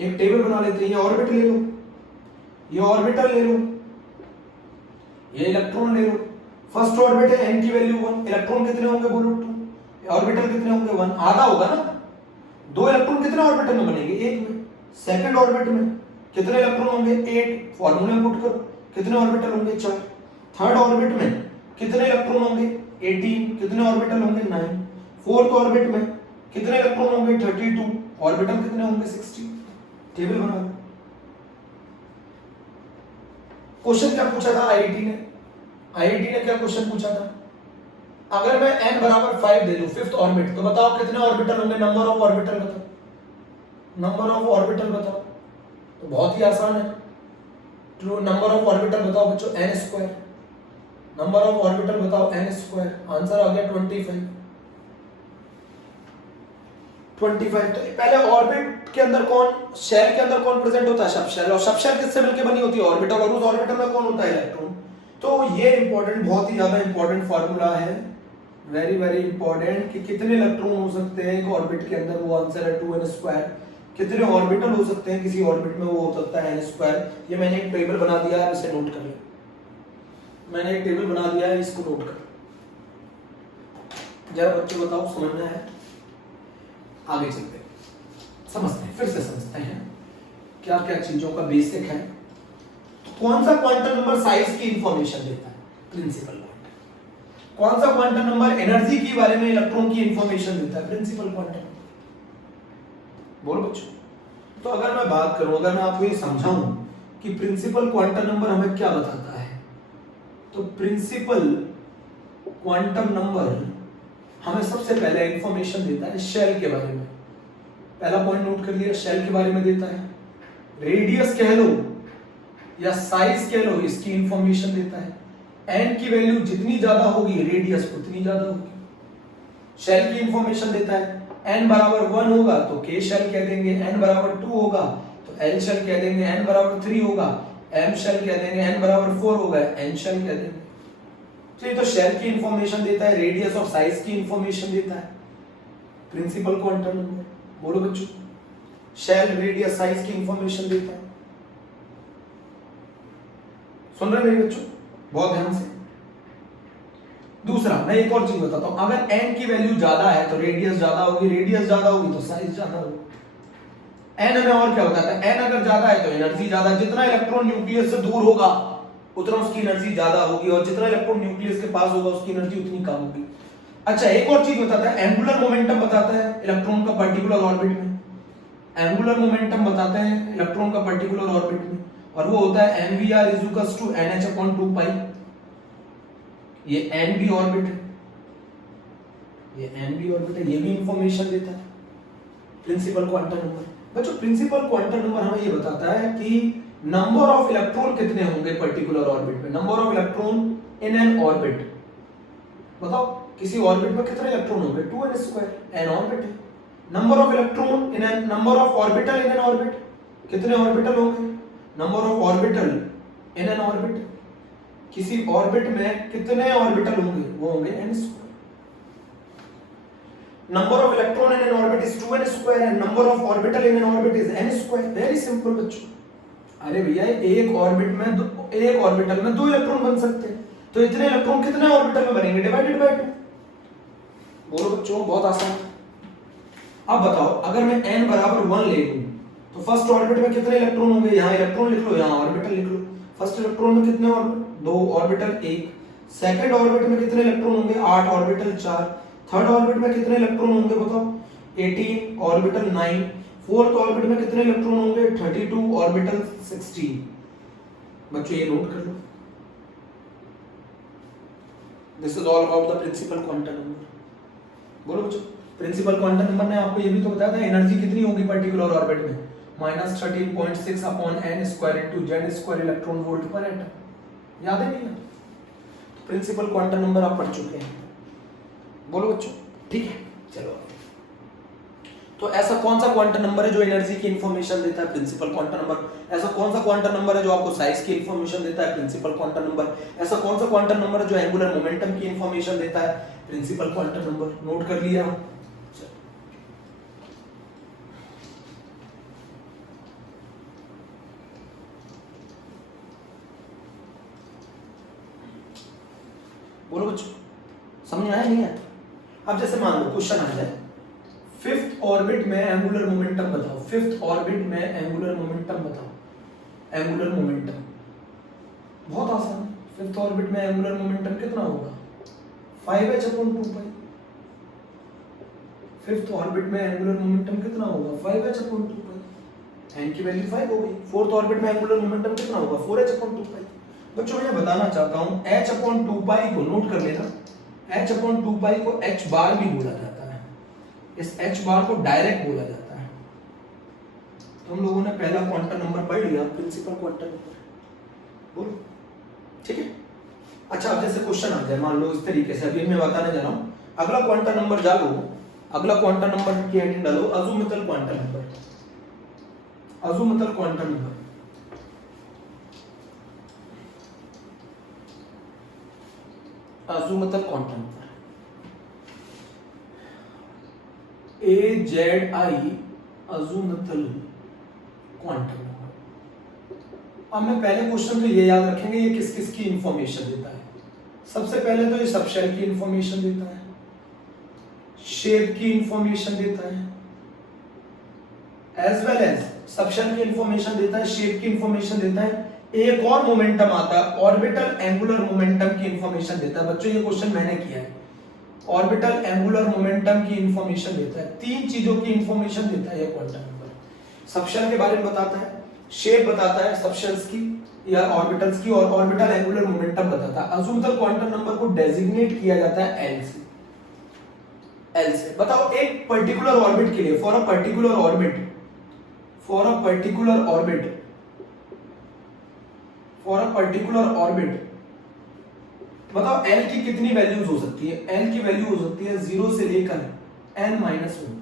एक टेबल बना लेते हैं। ये ऑर्बिट ले लो, ये ऑर्बिटल ले लो, ये इलेक्ट्रॉन ले लो। फर्स्ट ऑर्बिट है, n की वैल्यू 1, इलेक्ट्रॉन कितने होंगे बोलो? 2, ऑर्बिटल कितने होंगे? 1, आधा होगा ना। 2 इलेक्ट्रॉन कितने ऑर्बिटल में बनेंगे? एक में। सेकंड ऑर्बिट में कितने इलेक्ट्रॉन होंगे? 8, फार्मूला पुट करो, कितने ऑर्बिटल होंगे? 4। थर्ड ऑर्बिट में कितने इलेक्ट्रॉन होंगे? 18, कितने ऑर्बिटल होंगे? 9। फोर्थ ऑर्बिट में कितने इलेक्ट्रॉन होंगे? 32, ऑर्बिटल कितने होंगे? 60। टेबल बना लो। क्वेश्चन क्या पूछा था आईआईटी ने? आईआईटी ने क्या क्वेश्चन पूछा था? अगर मैं n बराबर 5 दे दूं, फिफ्थ ऑर्बिट, तो बताओ कितने ऑर्बिटल होंगे? नंबर ऑफ ऑर्बिटल बताओ, नंबर ऑफ ऑर्बिटल बताओ। तो बहुत ही आसान है, नंबर ऑफ ऑर्बिटल बताओ बच्चों, n²। नंबर ऑफ ऑर्बिटल बताओ n², आंसर आ गया 25। 25। तो पहले ऑर्बिट के अंदर कौन, शेल के अंदर कौन प्रेजेंट होता है? सब शेल। और सब शेल किससे मिलकर बनी होती है? ऑर्बिटल। और उस ऑर्बिटल में कौन होता है? इलेक्ट्रॉन। तो ये इंपॉर्टेंट, बहुत ही ज्यादा इंपॉर्टेंट फार्मूला है, वेरी वेरी इंपॉर्टेंट, कि कितने इलेक्ट्रॉन हो सकते हैं एक ऑर्बिट के अंदर, वो आंसर है 2n²। कितने ऑर्बिटल हो सकते हैं किसी ऑर्बिट में, वो हो सकता है n²। ये मैंने एक टेबल बना दिया है, इसे नोट कर लो। मैंने एक टेबल बना दिया है, इसको नोट कर। जरा बच्चों बताओ, समझना है? आगे चलते हैं, समझते हैं, फिर से समझते हैं क्या क्या चीजों का बेसिक है। तो कौन सा क्वांटम नंबर साइज की इंफॉर्मेशन देता है? Principal quantum. कौन सा क्वांटम नंबर एनर्जी के बारे में, इलेक्ट्रॉन की इंफॉर्मेशन देता है? Principal quantum. बोलो बच्चों। तो अगर मैं बात करूं, अगर मैं आपको ये समझाऊं कि प्रिंसिपल क्वांटम नंबर हमें क्या बताता है, तो प्रिंसिपल क्वांटम नंबर हमें सबसे पहले इंफॉर्मेशन देता है शेल के बारे में। पहला पॉइंट नोट कर लिया, शेल के बारे में देता है। रेडियस कह लो या साइज कह लो, इसकी इंफॉर्मेशन देता है। एन की वैल्यू जितनी ज्यादा होगी रेडियस उतनी ज्यादा होगी। शेल की इंफॉर्मेशन देता है। एन बराबर 1 होगा तो के शेल कह देंगे, एन बराबर 2 होगा तो एल शेल कह देंगे, एन बराबर 3 होगा एम शेल कह देंगे, एन बराबर 4 होगा एन शेल कह देंगे। तो ये तो शेल की इंफॉर्मेशन देता है, रेडियस और साइज की इंफॉर्मेशन देता है प्रिंसिपल क्वांटम नंबर। बोलो बच्चों, शेल रेडियस साइज की इंफॉर्मेशन देता है। सुन रहे मेरे बच्चों बहुत ध्यान से। दूसरा मैं एक और चीज बताता हूं, अगर n की वैल्यू ज्यादा है तो रेडियस ज्यादा होगी, रेडियस ज्यादा होगी तो साइज ज्यादा होगी। n हमें और क्या बताता है, n अगर ज्यादा है तो एनर्जी ज्यादा, जितना इलेक्ट्रॉन न्यूक्लियस से दूर होगा उतना उसकी एनर्जी ज्यादा होगी, और जितना इलेक्ट्रॉन न्यूक्लियस के पास होगा उसकी एनर्जी उतनी कम होगी। अच्छा एक और चीज बताता है, एंगुलर मोमेंटम बताता है इलेक्ट्रॉन का पर्टिकुलर ऑर्बिट में। एंगुलर मोमेंटम बताते हैं इलेक्ट्रॉन का पर्टिकुलर ऑर्बिट में, और वो होता है mvr = nh/2π। ये nb ऑर्बिट है, ये nb ऑर्बिट है, ये भी इंफॉर्मेशन देता है प्रिंसिपल क्वांटम नंबर। बच्चों प्रिंसिपल क्वांटम नंबर हमें ये बताता है कि नंबर ऑफ इलेक्ट्रॉन कितने होंगे पर्टिकुलर ऑर्बिट में। Number of electron in an orbit, बताओ किसी ऑर्बिट में कितने इलेक्ट्रॉन होंगे, 2n², एन ऑर्बिट है। Number of electron in N, number of orbital in an orbit, कितने ऑर्बिटल होंगे, number of orbital in an orbit, किसी ऑर्बिट में कितने ऑर्बिटल होंगे, वो होंगे n²। Number of electron in an orbit is 2n² and number of orbital in an orbit is n²। Very simple बच्चों। अरे भैया एक ऑर्बिट में एक ऑर्बिटल में 2 इलेक्ट्रॉन बन सकते हैं, तो इतने इलेक्ट्रॉन कितने ऑर्बिटल में बनेंगे, डिवाइडेड बाय 2। बोलो बच्चों बहुत आसान। अब बताओ अगर मैं n बराबर 1 ले लूं तो फर्स्ट ऑर्बिट में कितने इलेक्ट्रॉन होंगे, यहां इलेक्ट्रॉन लिख लो, यहां ऑर्बिटल लिख लो। फर्स्ट इलेक्ट्रॉन में कितने ऑर्बिटल, 2 ऑर्बिटल 1। सेकंड ऑर्बिट में कितने इलेक्ट्रॉन होंगे, 8 ऑर्बिटल 4। थर्ड ऑर्बिट में कितने इलेक्ट्रॉन होंगे बताओ, 18 ऑर्बिटल 9। फोर्थ ऑर्बिट में कितने इलेक्ट्रॉन होंगे, 32 ऑर्बिटल 16। बच्चों ये नोट कर लो। This is all about the principal quantum number. बोलो बच्चों, प्रिंसिपल क्वांटम नंबर ने आपको ये भी तो बताया था एनर्जी कितनी होगी पर्टिकुलर ऑर्बिट में, -13.6 upon n² into z² electron volt पर एटम। याद है नहीं ना? तो प्रिंसिपल क्वांटम नंबर आप पढ़ चुके हैं। बोलो बच्चों ठीक है। चलो तो ऐसा कौन सा क्वांटम नंबर है जो एनर्जी की इंफॉर्मेशन देता है, प्रिंसिपल क्वांटम नंबर। ऐसा कौन सा क्वांटम नंबर है जो आपको साइज की इंफॉर्मेशन देता है, प्रिंसिपल क्वांटम नंबर। ऐसा कौन सा क्वांटम नंबर है जो एंगुलर मोमेंटम की इंफॉर्मेशन देता है, प्रिंसिपल क्वांटम नंबर। नोट कर लिया। बोलो बच्चों समझ आया नहीं आया? अब जैसे मान लो क्वेश्चन आ जाए, फिफ्थ ऑर्बिट में एंगुलर मोमेंटम बताओ, फिफ्थ ऑर्बिट में एंगुलर मोमेंटम बताओ। एंगुलर मोमेंटम बहुत आसान है। फिफ्थ ऑर्बिट में एंगुलर मोमेंटम कितना होगा, 5h/2π। फिफ्थ ऑर्बिट में एंगुलर मोमेंटम कितना होगा, 5h/2π। एन की वैल्यू 5 हो गई। फोर्थ ऑर्बिट में एंगुलर मोमेंटम कितना होगा, 4h/2π। बच्चों मैं बताना चाहता हूं h/2π को नोट कर लेना, h/2π को h बार भी बोला जाता है, इस h बार को डायरेक्ट बोला जाता है। तो हम लोगों ने पहला क्वांटम नंबर पढ़ लिया, प्रिंसिपल क्वांटम नंबर। बोलो ठीक है। अच्छा अब जैसे क्वेश्चन आ जाए मान लो इस तरीके से, अभी मैं बताने जा रहा हूं। अगला क्वांटम नंबर डालो, अगला क्वांटम नंबर की हेडिंग डालो azimuthal quantum number. Azimuthal quantum number azimuthal quantum number AZI azimuthal quantum number. अब मैं पहले क्वेश्चन तो ये याद रखेंगे ये किस किस की इंफॉर्मेशन देता है। सबसे पहले तो ये सबशेल की इंफॉर्मेशन देता है, शेप की इंफॉर्मेशन देता है, एज वेल एज सबशेल की इंफॉर्मेशन देता है, शेप की इंफॉर्मेशन देता है। एक और मोमेंटम आता है ऑर्बिटल एंगुलर मोमेंटम की इंफॉर्मेशन देता है। बच्चों ये क्वेश्चन मैंने किया है, ऑर्बिटल एंगुलर मोमेंटम की इंफॉर्मेशन देता है। 3 चीजों की इंफॉर्मेशन देता है ये क्वांटम नंबर। सबशेल के बारे में बताता है, शेप बताता है सबशेल्स की या ऑर्बिटल्स की, और ऑर्बिटल एंगुलर मोमेंटम बताता है। अज़ीमुथल क्वांटम नंबर को डेजिग्नेट किया जाता है एल से। एल से बताओ एक पर्टिकुलर ऑर्बिट के लिए, for a particular orbit, for a particular orbit, for a particular orbit बताओ एल की कितनी वैल्यूज हो सकती है? एल की वैल्यू हो सकती है 0 से लेकर n-1 तक।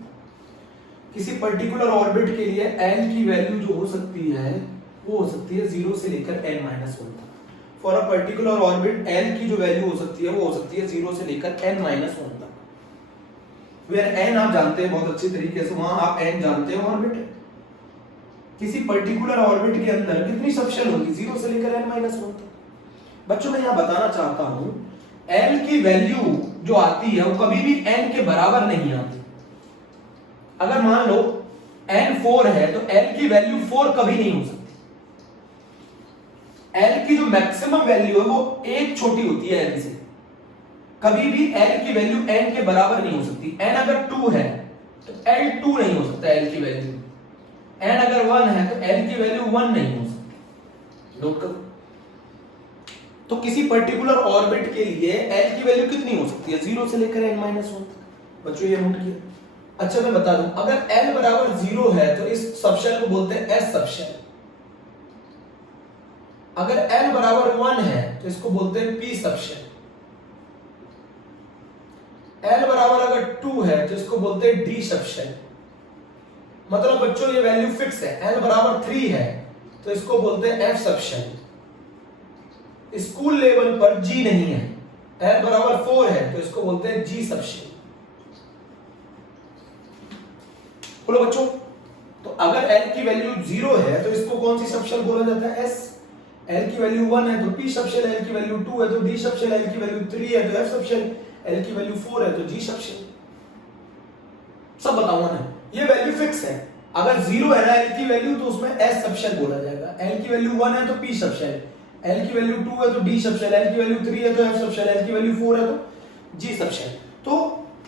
किसी पर्टिकुलर ऑर्बिट के लिए एल की वैल्यू जो हो सकती है वो हो सकती है 0 से लेकर n-1 तक। For a particular orbit L की जो वैल्यू हो सकती है वो हो सकती है 0 से लेकर n-1 तक। वेयर n आप जानते हैं बहुत अच्छी तरीके से, वहां आप n जानते हैं ऑर्बिट है। किसी पर्टिकुलर ऑर्बिट के अंदर कितनी सबशेल होगी? 0 से लेकर n-1 तक। बच्चों मैं यहां बताना चाहता हूं l की वैल्यू जो आती है वो कभी भी n के बराबर नहीं आती। अगर मान लो n 4 है तो l की वैल्यू 4 कभी नहीं हो सकती। l की जो मैक्सिमम वैल्यू है वो एक छोटी होती है n से, कभी भी l की वैल्यू n के बराबर नहीं हो सकती। n अगर 2 है तो l 2 नहीं हो सकता l की वैल्यू, n अगर 1 है तो l की वैल्यू 1 नहीं हो सकती। नोट करो। तो किसी पर्टिकुलर ऑर्बिट के लिए l की वैल्यू कितनी हो सकती है? 0 से लेकर n-1 तक। बच्चों ये नोट किया। अच्छा मैं बता दूं, अगर l बराबर 0 है तो इस सबशेल को बोलते हैं s सबशेल। अगर l बराबर 1 है तो इसको बोलते हैं p सबशेल। l बराबर अगर 2 है तो इसको बोलते हैं d सबशेल। मतलब बच्चों ये वैल्यू फिक्स है। l बराबर 3 है तो इसको बोलते हैं f सबशेल। स्कूल लेवल पर g नहीं है। l बराबर 4 है तो इसको बोलते हैं g सबशेल। बोलो बच्चों, तो अगर l की वैल्यू 0 है तो इसको कौन सी सबशेल बोला जाता है? s। l की वैल्यू 1 है तो p सबशेल, l की वैल्यू 2 है तो d सबशेल, l की वैल्यू 3 है तो f सबशेल, l की वैल्यू 4 है तो g सबशेल। सब बताऊंगा ना, ये वैल्यू फिक्स है। अगर 0 है ना l की वैल्यू तो उसमें s सबशेल बोला जाएगा, l की वैल्यू 1 है तो p सबशेल, l की वैल्यू 2 है तो d सबशेल, l की वैल्यू 3 है तो f सबशेल, l की वैल्यू 4 है तो g सबशेल। तो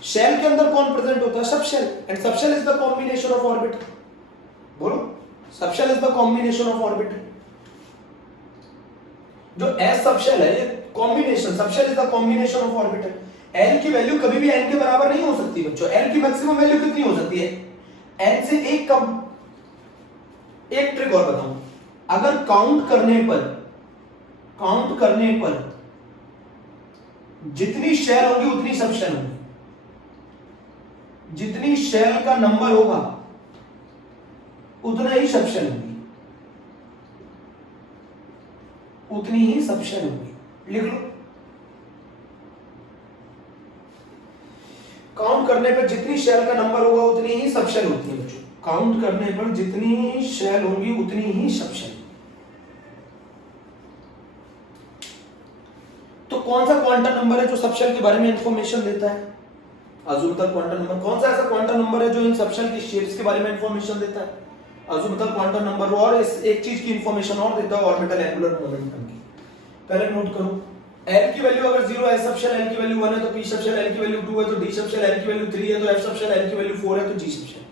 शेल के अंदर कौन प्रेजेंट होता है? Subshell. And subshell is the combination of orbit. बोलो, subshell is the combination of orbit. जो s सबशेल है ये combination, subshell is the combination of orbital. l की वैल्यू कभी भी n के बराबर नहीं हो सकती बच्चों। l की मैक्सिमम वैल्यू कितनी हो सकती है? n से एक कम। एक ट्रिक और बताऊं, अगर काउंट करने पर जितनी शेल होगी उतनी सबशेल होगी। जितनी शेल का नंबर होगा उतना ही सबशेल होगी, उतनी ही सबशेल होगी। लिख लो, काउंट करने पर जितनी शेल का नंबर होगा उतनी ही सबशेल होती है बच्चों। काउंट करने पर जितनी शेल होंगी उतनी ही सबशेल। तो कौन सा क्वांटम नंबर है जो सबशेल के बारे में इंफॉर्मेशन देता है? Azimuthal quantum number. कौन सा ऐसा क्वांटम नंबर है जो इन सबशेल की शेप्स के बारे में इंफॉर्मेशन देता है? Azimuthal quantum number. और एक चीज की इंफॉर्मेशन और देता है, ऑर्बिटल एंगुलर मोमेंटम की। पहले नोट करो, l की वैल्यू अगर 0 है सबशेल, l की वैल्यू 1 है तो p सबशेल, l की वैल्यू 2 है तो d सबशेल, l की वैल्यू 3 है तो f सबशेल, l की वैल्यू 4 है तो g सबशेल।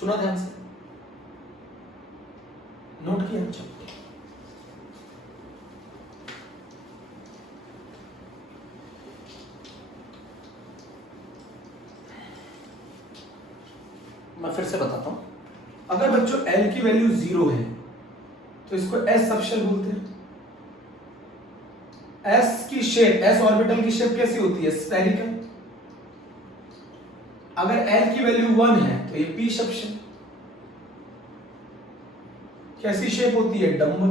सुना ध्यान से, नोट किया? अच्छा, मैं फिर से बताता हूं। अगर बच्चों l की वैल्यू 0 है तो इसको s सबशेल बोलते हैं। s की शेप, s ऑर्बिटल की शेप कैसी होती है? स्फेरिकल। अगर l की वैल्यू 1 है तो ये p सबशेल। कैसी शेप होती है? डम्बल।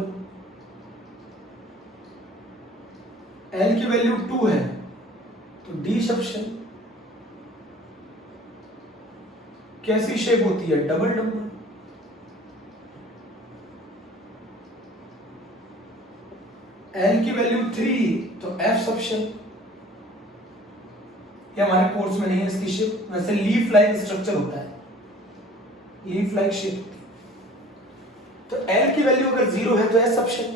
l की वैल्यू 2 है तो d सबशेल। कैसी शेप होती है? Double dumbbell. l की वैल्यू 3 तो f सबशेल। ये हमारे कोर्स में नहीं है इसकी शेप, वैसे लीफ लाइक स्ट्रक्चर होता है, लीफ लाइक शेप होती है। तो l की वैल्यू अगर 0 है तो s सबशेल।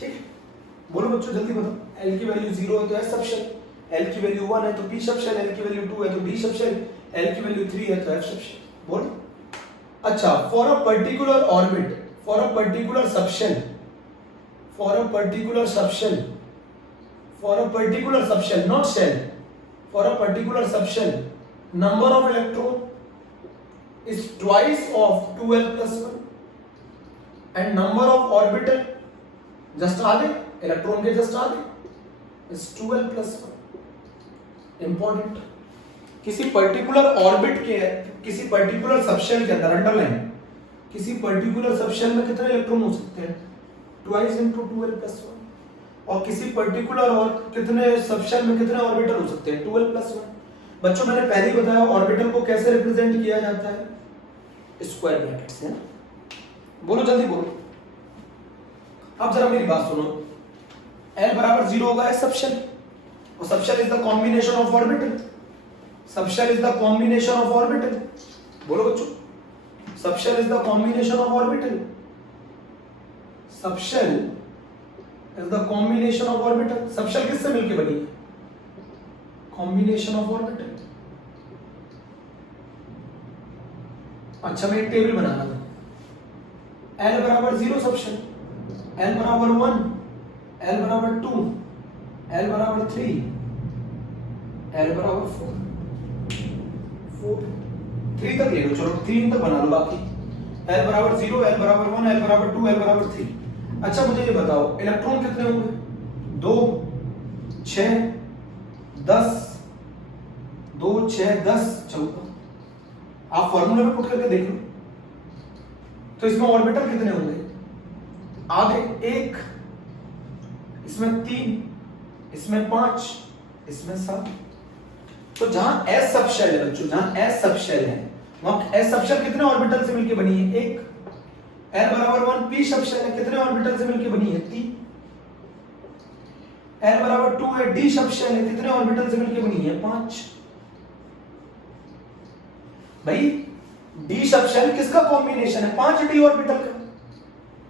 ठीक है, बोलो बच्चों जल्दी बताओ, l की वैल्यू 0 है तो s सबशेल, एल की वैल्यू 1 है तो पी सब शेल, एल की वैल्यू 2 है तो डी सब शेल, एल की वैल्यू 3 है तो एफ सब शेल। बोल। अच्छा, for a particular orbit, for a particular subshell, for a particular subshell, for a particular subshell, not shell, for a particular subshell, number of electron is twice of 2l plus 1 and number of orbital just आधे, electron के just आधे is 2l plus 1। Important, किसी particular orbit के, किसी particular subshell के अंदर, underline, किसी particular subshell में कितने इलेक्ट्रॉन हो सकते हैं? Twice into 2l plus 1। और किसी पर्टिकुलर और कितने सबशेल में कितने ऑर्बिटल हो सकते हैं? 2l plus 1। बच्चों मैंने पहले ही बताया ऑर्बिटल को कैसे रिप्रेजेंट किया जाता है? स्क्वायर ब्रैकेट से। बोलो जल्दी बोलो। अब जरा मेरी बात सुनो, L बराबर 0 होगा एस सबशेल, और subshell is the combination of orbital, subshell is the combination of orbital. बोलो बच्चों, subshell is the combination of orbital, subshell is the combination of orbital. Subshell किससे मिलके बनी है? Combination of orbital. अच्छा, मैं एक टेबल बना रहा हूं, L बराबर 0 सबशेल, L बराबर 1, L बराबर 2, L बराबर 3, L बराबर 4, 3 तक ले लो, चलो 3 तक बना लो, बाकी L बराबर 0, L बराबर 1, L बराबर 2, L बराबर 3। अच्छा मुझे ये बताओ इलेक्ट्रॉन कितने होंगे? 2, 6, 10, 2, 6, 10, 14। आप फॉर्मूले में पुट करके देख लो, तो इसमें ऑर्बिटल कितने होंगे? आधे, 1, इसमें 3, इसमें 5, इसमें 7। तो जहां एस सबशेल है बच्चों, जहां एस सबशेल है वहां एस सबशेल कितने ऑर्बिटल से मिलके बनी है? 1। L बराबर 1 पी सबशेल है, कितने ऑर्बिटल से मिलके बनी है? 3। L बराबर 2 है, डी सबशेल है, कितने ऑर्बिटल से मिलके बनी है? 5। भाई डी सबशेल किसका कॉम्बिनेशन है? 5 डी ऑर्बिटल का।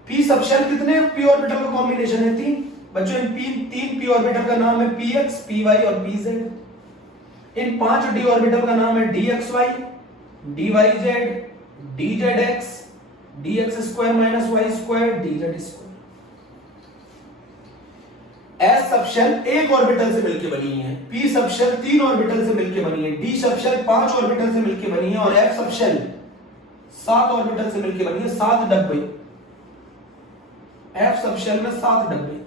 पी सबशेल कितने पी ऑर्बिटल का कॉम्बिनेशन है? 3। बच्चों इन 3 पी ऑर्बिटल का नाम है px, py और pz। इन 5 डी ऑर्बिटल का नाम है dxy, dyz, dzx, dx square minus y square, dz square. S subshell एक ऑर्बिटल से मिलके बनी है, पी सबशेल 3 ऑर्बिटल से मिलके बनी है, डी सबशेल 5 ऑर्बिटल से मिलके बनी है, और एफ सबशेल 7 ऑर्बिटल से मिलके बनी है। 7 डब्बे, एफ सबशेल में 7 डब्बे।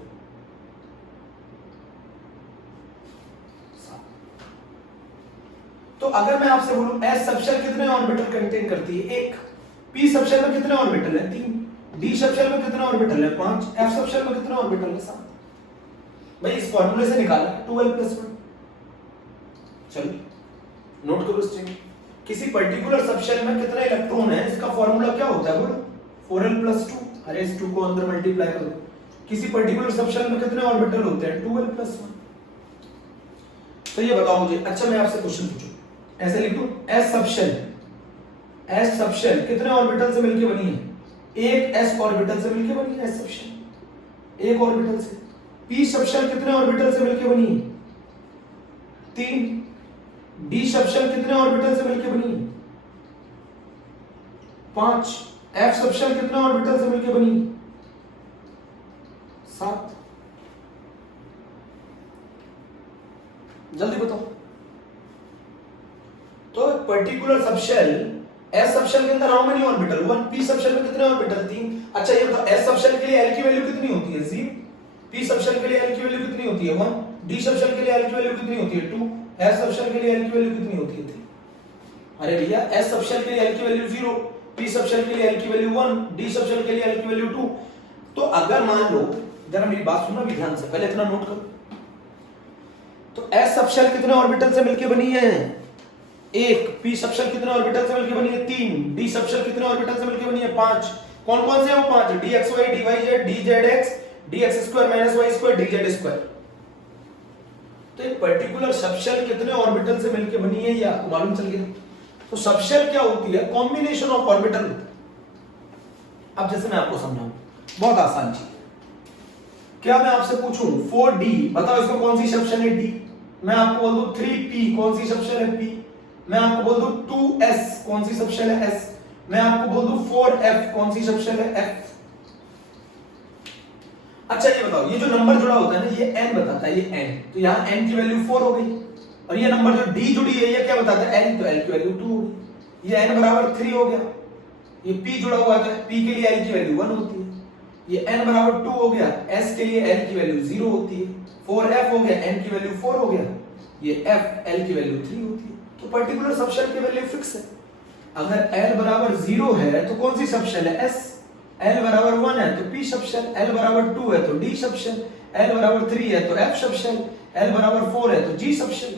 तो अगर मैं आपसे बोलूं एस सबशेल कितने ऑर्बिटल कंटेन करती है? 1। पी सबशेल में कितने ऑर्बिटल है? 3। डी सबशेल में कितने ऑर्बिटल है? 5। एफ सबशेल में कितने ऑर्बिटल है? 7। भाई इस फॉर्मूले से निकाला 2l plus 1। चलो नोट करो इस चीज। किसी पर्टिकुलर सबशेल में कितने इलेक्ट्रॉन है, इसका फॉर्मूला क्या होता है? बोलो 4l plus 2। अरे इस 2 को अंदर मल्टीप्लाई करो। किसी पर्टिकुलर सबशेल में कितने ऑर्बिटल होते हैं? 2l plus 1। तो ये बताओ मुझे। अच्छा मैं आपसे क्वेश्चन पूछूं, ऐसे लिख दूं, एस सबशेल, एस सबशेल कितने ऑर्बिटल से मिलके बनी है? एक एस ऑर्बिटल से मिलके बनी है एस सबशेल, एक ऑर्बिटल से। पी सबशेल कितने ऑर्बिटल से मिलके बनी है? 3। डी सबशेल कितने ऑर्बिटल से मिलके बनी है? 5। एफ सबशेल कितने ऑर्बिटल से मिलके बनी है? 7। जल्दी बताओ। तो पर्टिकुलर सबशेल, एस सबशेल के अंदर how many orbital? 1। P subshell में कितने ऑर्बिटल? 3। अच्छा ये बताओ एस सबशेल के लिए एल की वैल्यू कितनी होती है? 0। पी सबशेल के लिए एल की वैल्यू कितनी होती है? 1। डी सबशेल के लिए एल की वैल्यू कितनी होती है? 2। एफ सबशेल के लिए एल की वैल्यू कितनी होती है? 3। अरे भैया एस सबशेल के लिए एल की वैल्यू 0, पी सबशेल के लिए एल की वैल्यू 1, डी सबशेल के लिए एल की वैल्यू 2। तो अगर मान लो, जरा मेरी बात सुनना भी ध्यान से, पहले इतना नोट करो। तो एस सबशेल कितने ऑर्बिटल से मिलके बनी है? 1। पी सबशेल कितने ऑर्बिटल से मिलके बनी है? 3। डी सबशेल कितने ऑर्बिटल से मिलके बनी है? 5। कौन कौन से हैं वो 5? dxy, dyz, dzx, dx square minus y square, dz square. तो एक पर्टिकुलर सबशेल कितने ऑर्बिटल से मिलके बनी है, ये आपको मालूम चल गया। तो सबशेल क्या होती है? Combination of orbital. अब जैसे मैं आपको समझाऊं, बहुत आसान चीज। क्या मैं आपसे पूछूं 4d, बताओ इसमें कौन सी सबशेल है? d। मैं आपको बोल दूं 3p, कौन सी सबशेल है p, मैं आपको बोल दूं 2s, कौन सी सबशेल है s, मैं आपको बोल दूं 4f, कौन सी सबशेल है f। अच्छा ये बताओ, ये जो नंबर जुड़ा होता है ना, ये n बताता है, ये n, तो यहाँ n की वैल्यू 4 हो गई, और ये नंबर जो d जुड़ी है ये क्या बताता है, l, तो l की वैल्यू 2 हो गई, ये n बराबर 3 हो गया, ये p जुड़ा हुआ था, p के लिए l की वैल्यू 1 होती है, ये n बराबर 2 हो गया, s के लिए l की वैल्यू 0 होती है, 4f हो गया, n की वैल्यू 4 हो गया, ये f, l की वैल्यू 3 होती है। तो पर्टिकुलर सबशेल की वैल्यू फिक्स है। अगर l बराबर 0 है तो कौन सी सबशेल है, s, l बराबर 1 है तो p सबशेल, l बराबर 2 है तो d सबशेल, l बराबर 3 है तो f सबशेल, l बराबर 4 है तो g सबशेल।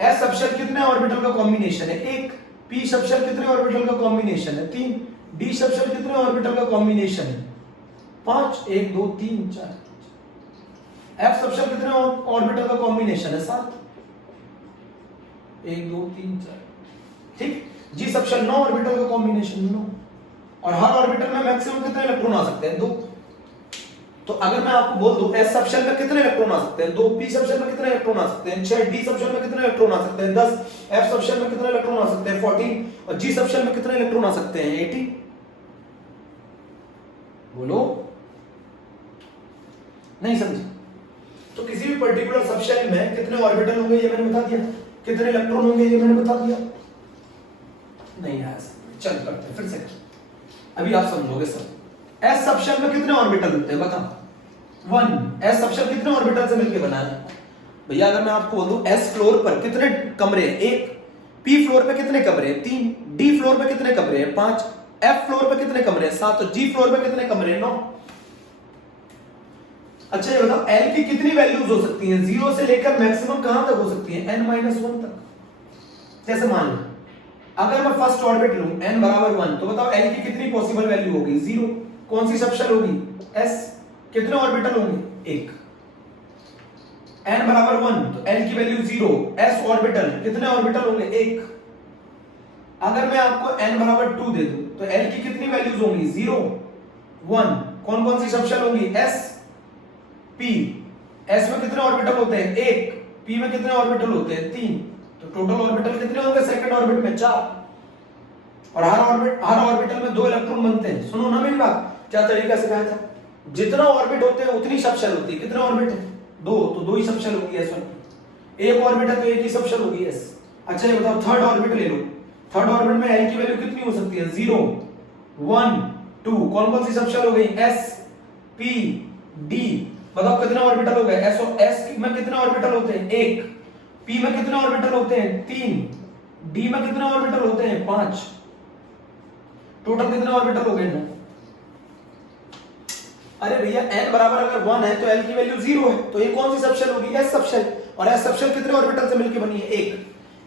s सबशेल कितने ऑर्बिटल का कॉम्बिनेशन है, 1, p सबशेल कितने ऑर्बिटल का कॉम्बिनेशन है, 3, d सबशेल कितने ऑर्बिटल का कॉम्बिनेशन है, 5, 1 2 3 4, f सबशेल कितने ऑर्बिटल का कॉम्बिनेशन है, 7, 1 2 3 4, ठीक। जी सबशेल 9 ऑर्बिटल का कॉम्बिनेशन, 9, और हर ऑर्बिटल में मैक्सिमम कितने इलेक्ट्रॉन आ सकते हैं, 2। तो अगर मैं आपको बोल दूं s सबशेल में कितने इलेक्ट्रॉन आ सकते हैं, 2, p सबशेल में कितने इलेक्ट्रॉन आ सकते हैं, 6, d सबशेल में कितने इलेक्ट्रॉन आ सकते हैं, 10, f सबशेल में कितने इलेक्ट्रॉन आ सकते हैं, 14, और g सबशेल में कितने इलेक्ट्रॉन आ सकते हैं, 18। बोलो, नहीं समझे? तो किसी भी पर्टिकुलर सबशेल में कितने ऑर्बिटल होंगे ये मैंने बता दिया, कितने इलेक्ट्रॉन होंगे ये मैंने बता दिया, नहीं आया समझ। चल करते हैं फिर से, अभी आप समझोगे सब। s सबशेल में कितने ऑर्बिटल होते हैं बताओ, 1। s सबशेल कितने ऑर्बिटल से मिलकर बना है भैया? अगर मैं आपको बोल दूं s फ्लोर पर कितने कमरे हैं, 1, p फ्लोर पे कितने कमरे हैं, 3, d फ्लोर पे कितने कमरे हैं, 5, f फ्लोर पे कितने कमरे हैं, 7, तो g फ्लोर पे कितने कमरे हैं, 9। अच्छा ये बताओ l की कितनी वैल्यूज हो सकती हैं, 0 से लेकर मैक्सिमम कहां तक हो सकती है, n-1 तक। जैसे मान लो अगर मैं फर्स्ट ऑर्बिट लूं n बराबर 1, तो बताओ l की कितनी पॉसिबल वैल्यू होगी, 0। कौन सी सबशेल होगी, s, कितने ऑर्बिटल होंगे, 1। n बराबर 1 तो l की वैल्यू 0, s ऑर्बिटल कितने ऑर्बिटल होंगे, 1। अगर मैं आपको n बराबर 2 दे दूं तो l की कितनी वैल्यूज होंगी, 0, 1। कौन कौन सी सबशेल होंगी, s, p, s में कितने ऑर्बिटल होते हैं, 1, p में कितने ऑर्बिटल होते हैं, 3, तो टोटल ऑर्बिटल कितने होंगे सेकंड ऑर्बिट में, 4। और हर ऑर्बिटल में 2 इलेक्ट्रॉन बनते हैं। सुनो ना मेरी बात, क्या तरीका सिखाया था, जितना ऑर्बिट होते हैं उतनी सबशेल होती है। कितने ऑर्बिट है, 2, तो 2 ही सबशेल होगी s1, एक ऑर्बिट है तो एक ही सबशेल होगी s। अच्छा ये बताओ थर्ड ऑर्बिट ले लो, थर्ड ऑर्बिट में l की वैल्यू कितनी हो सकती है, 0, 1, 2। कौन कौन सी सबशेल हो गई, s, p, d। बताओ कितने ऑर्बिटल हो गए, s में कितने ऑर्बिटल होते हैं, 1, p में कितने ऑर्बिटल होते हैं, 3, d में कितने ऑर्बिटल होते हैं, 5। टोटल कितने ऑर्बिटल हो गए, 9। अरे भैया n बराबर अगर 1 है तो l की वैल्यू 0 है, तो ये कौन सी सबशेल होगी, s सबशेल। और s सबशेल कितने ऑर्बिटल से मिलकर बनी है, 1।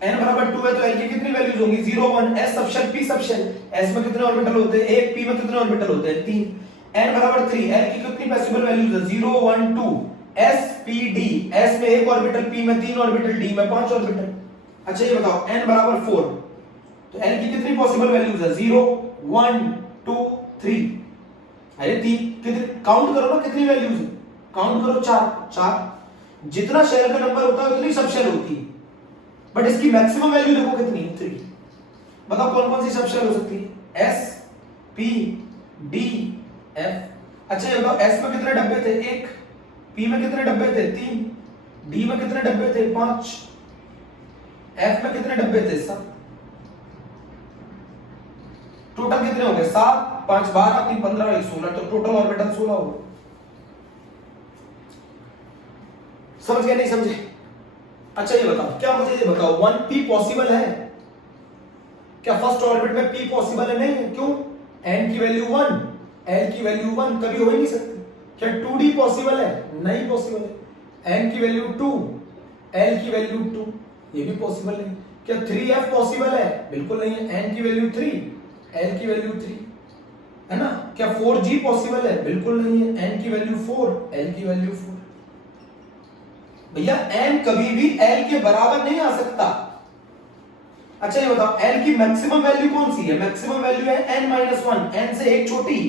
n बराबर 2 है तो l की कितनी वैल्यूज होंगी, 0, 1। s subshell, p subshell, s में कितने ऑर्बिटल होते हैं, 1, p में कितने ऑर्बिटल होते हैं, 3। n बराबर 3, l की कितनी पॉसिबल वैल्यूज है, 0, 1, 2। s, p, d, s में 1 ऑर्बिटल, p में 3 ऑर्बिटल, d में 5 ऑर्बिटल। अच्छा ये बताओ n बराबर 4, तो l की कितनी पॉसिबल वैल्यूज है, 0, 1, 2, 3। अरे 3 कितने, काउंट करो ना कितनी वैल्यूज है, काउंट करो, 4। जितना शेल का नंबर होता है उतनी सबशेल होती है, बट इसकी मैक्सिमम वैल्यू देखो कितनी है, 3। बताओ कौन कौन सी सबशेल हो सकती है, s, p, d, f। अच्छा ये बताओ s में कितने डब्बे थे, 1, p में कितने डब्बे थे, 3, d में कितने डब्बे थे, 5, f में कितने डब्बे थे, 7। टोटल कितने हो गए, 7, 5, 12, 3, 15, 16, तो टोटल ऑर्बिटल 16 हो गए। समझ गए, नहीं समझे? अच्छा ये बताओ, क्या मुझे ये बताओ 1p पॉसिबल है क्या, फर्स्ट ऑर्बिट में p पॉसिबल है, नहीं है, क्यों, n की वैल्यू 1, l की वैल्यू 1 कभी हो ही नहीं सकती। क्या 2d पॉसिबल है, नहीं पॉसिबल है। n की वैल्यू 2, l की वैल्यू 2, ये भी पॉसिबल नहीं। क्या 3f पॉसिबल है, बिल्कुल नहीं है, n की वैल्यू 3, l की वैल्यू 3, है ना। क्या 4g पॉसिबल है, बिल्कुल नहीं है, n की वैल्यू 4, l की वैल्यू 4। भैया n कभी भी l के बराबर नहीं आ सकता। अच्छा ये बताओ l की मैक्सिमम वैल्यू कौन सी है, मैक्सिमम वैल्यू है n-1, n से एक छोटी।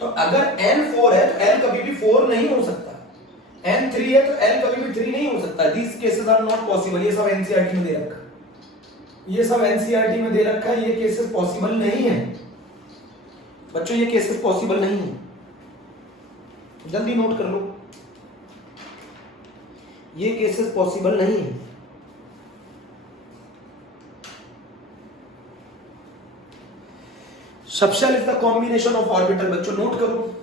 तो अगर n 4 है तो l कभी भी 4 नहीं हो सकता। n 3 है तो l कभी भी 3 नहीं हो सकता। These cases are not possible। ये सब एनसीईआरटी में दे रखा है, ये सब एनसीईआरटी में दे रखा है, ये केसेस पॉसिबल नहीं है बच्चों, ये केसेस पॉसिबल नहीं है, जल्दी नोट कर लो, ये केसेस पॉसिबल नहीं है। Subshell is the combination of orbital. बच्चों नोट करो,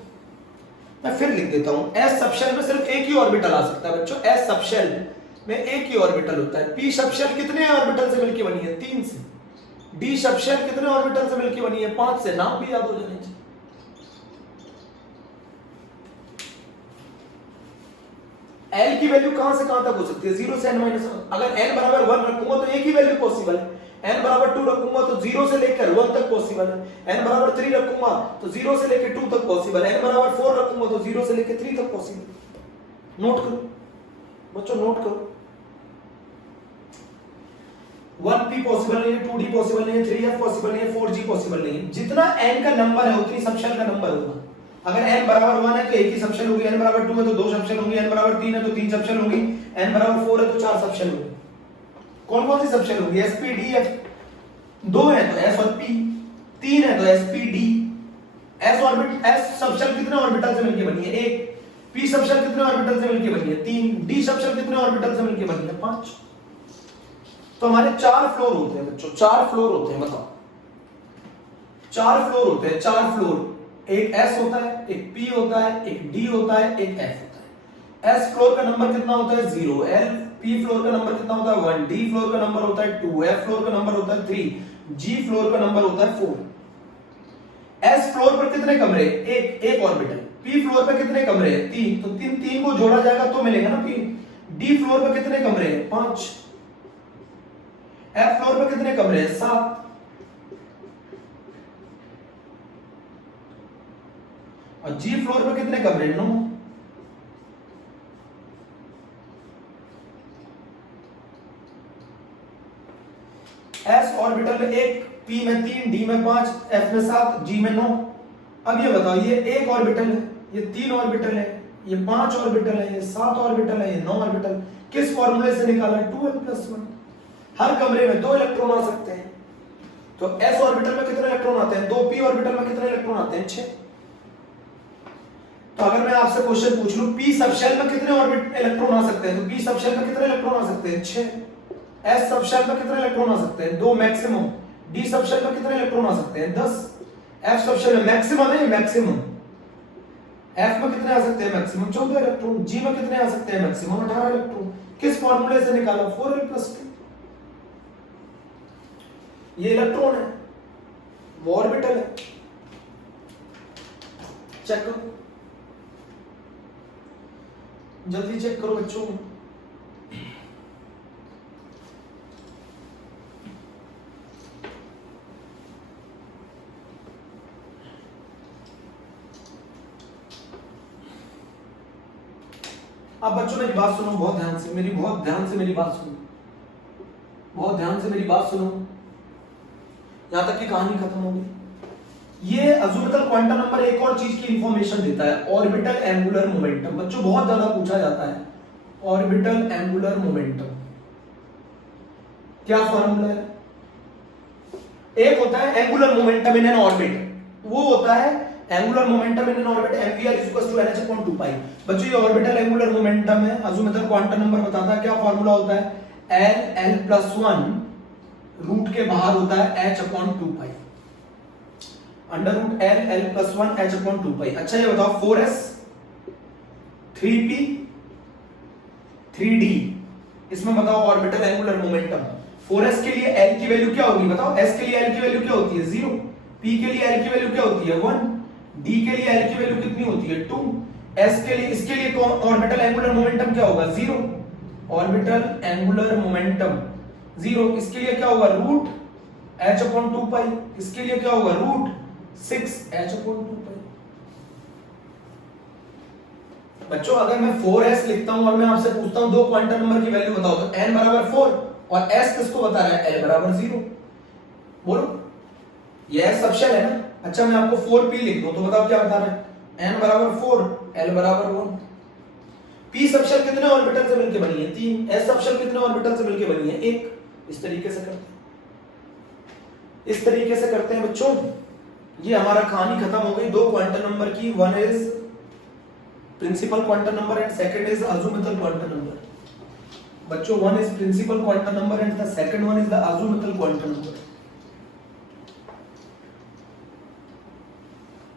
मैं फिर लिख देता हूं, एस सबशेल में सिर्फ एक ही ऑर्बिटल आ सकता है बच्चों, एस सबशेल में एक ही ऑर्बिटल होता है। पी सबशेल कितने ऑर्बिटल से मिलकर बनी है? 3 से। डी सबशेल कितने ऑर्बिटल से मिलकर बनी है? 5 से। नाम भी याद हो जाने चाहिए। एल की वैल्यू कहां से कहां तक हो सकती है? 0 से n माइनस। अगर n बराबर 1 रखूंगा तो एक ही वैल्यू पॉसिबल है, n बराबर 2 रखूंगा तो 0 से लेकर 1 तक पॉसिबल है, n बराबर 3 रखूंगा तो 0 से लेकर 2 तक पॉसिबल है, n बराबर 4 रखूंगा तो 0 से लेकर 3 तक पॉसिबल। नोट करो बच्चों, नोट करो। 1p पॉसिबल नहीं है, 2d पॉसिबल नहीं है, 3f पॉसिबल नहीं है, 4g पॉसिबल नहीं है। जितना n का नंबर है उतनी सबशेल का नंबर होगा। अगर n बराबर 1 है तो एक ही सबशेल होगी, n बराबर 2 है तो 2 सबशेल होंगी, n बराबर 3 है तो 3 सबशेल होंगी, n बराबर 4 है तो 4 सबशेल होंगी। कौन कौन सी सबशेल होंगी? s p d f। 2 है तो s और p, 3 है तो s p d। s subshell कितने ऑर्बिटल से मिलकर बनी है? 1। p सबशेल कितने ऑर्बिटल से मिलकर बनी है? 3। d सबशेल कितने ऑर्बिटल से मिलकर बनी है? 5। तो हमारे 4 फ्लोर होते हैं बच्चों, 4 फ्लोर होते हैं। बताओ, 4 फ्लोर होते हैं, 4 फ्लोर। एक s होता है, एक p होता है, एक d होता है, एक f होता है। s फ्लोर का नंबर कितना होता है? 0। l p फ्लोर का नंबर कितना होता है? 1। d फ्लोर का नंबर होता है 2। f फ्लोर का नंबर होता है 3। g फ्लोर का नंबर होता है 4। s फ्लोर पर कितने कमरे? एक ऑर्बिटल। p फ्लोर पर कितने कमरे? 3। तो 3 को जोड़ा जाएगा तो मिलेगा ना p। d फ्लोर पर कितने कमरे? 5। f फ्लोर पर कितने कमरे? 7। और जी फ्लोर पर कितने कमरे? 9। एस ऑर्बिटल में 1, पी में 3, डी में 5, एफ में 7, जी में 9। अब ये बताओ, ये 1 ऑर्बिटल है, ये 3 ऑर्बिटल है, ये 5 ऑर्बिटल है, ये 7 ऑर्बिटल है, ये 9 ऑर्बिटल। किस फॉर्मूले से निकाला? 2n+1। हर कमरे में 2 इलेक्ट्रॉन आ सकते हैं। तो एस ऑर्बिटल में कितने इलेक्ट्रॉन आते हैं? 2। पी ऑर्बिटल में कितने इलेक्ट्रॉन आते हैं? 6। तो अगर मैं आपसे क्वेश्चन पूछ लूं p सबशेल में कितने ऑर्बिट इलेक्ट्रॉन आ सकते हैं, तो p सबशेल में कितने इलेक्ट्रॉन आ सकते हैं? 6। s सबशेल में कितने इलेक्ट्रॉन आ सकते हैं? 2 मैक्सिमम। d सबशेल में कितने इलेक्ट्रॉन आ सकते हैं? 10। f सबशेल में मैक्सिमम है, मैक्सिमम। f में कितने आ सकते हैं? Maximum 14 electron. g में कितने आ सकते हैं? Maximum 18 electron. किस फॉर्मूले से निकाला? 4l+2। ये इलेक्ट्रॉन है, वो ऑर्बिटल है। चेक करो, जल्दी चेक करो बच्चों। अब बच्चों मेरी बात सुनो बहुत ध्यान से, बहुत ध्यान से मेरी बात सुनो, बहुत ध्यान से मेरी बात सुनो, यहां तक की कहानी खत्म हो गई। ये अज़ूमेटल क्वांटम नंबर एक और चीज की इंफॉर्मेशन देता है, ऑर्बिटल एंगुलर मोमेंटम। बच्चों बहुत ज्यादा पूछा जाता है, ऑर्बिटल एंगुलर मोमेंटम क्या फॉर्मूला है? एक होता है angular momentum in an orbit, वो होता है angular momentum in an orbit mvr = nh/2π। बच्चों ये ऑर्बिटल एंगुलर मोमेंटम है, अज़ूमेटल क्वांटम नंबर बताता है। क्या फॉर्मूला होता है? l रूट के बाहर होता है h/2π, √l h/2π। अच्छा ये बताओ 4s 3p 3d, इसमें बताओ ऑर्बिटल एंगुलर मोमेंटम। 4s के लिए l की वैल्यू क्या होगी? बताओ। s के लिए l की वैल्यू क्या होती है? 0। p के लिए l की वैल्यू क्या होती है? 1। d के लिए l की वैल्यू कितनी होती है? 2। s के लिए, इसके लिए ऑर्बिटल एंगुलर मोमेंटम क्या होगा? 0। Orbital angular momentum 0। इसके लिए क्या होगा? √h/2π। इसके लिए क्या होगा? √6h/2π। बच्चों अगर मैं 4s लिखता हूं और मैं आपसे पूछता हूं दो क्वांटम नंबर की वैल्यू बताओ, तो n बराबर 4 और s किसको बता रहा है? l बराबर 0। बोलो, ये s सबशेल है ना। अच्छा मैं आपको 4p लिख दूं तो बताओ क्या बता रहा है? n बराबर 4 l बराबर 1। पी सबशेल कितने ऑर्बिटल से मिलकर बनी है? 3। एस सबशेल कितने ऑर्बिटल से मिलकर बनी है? 1। इस तरीके से करते हैं, इस तरीके से करते हैं बच्चों। ये हमारा कहानी खत्म हो गई 2 क्वांटम नंबर की। One is principal quantum number and second is azimuthal quantum number. बच्चों, one is principal quantum number and the second one is the azimuthal quantum number.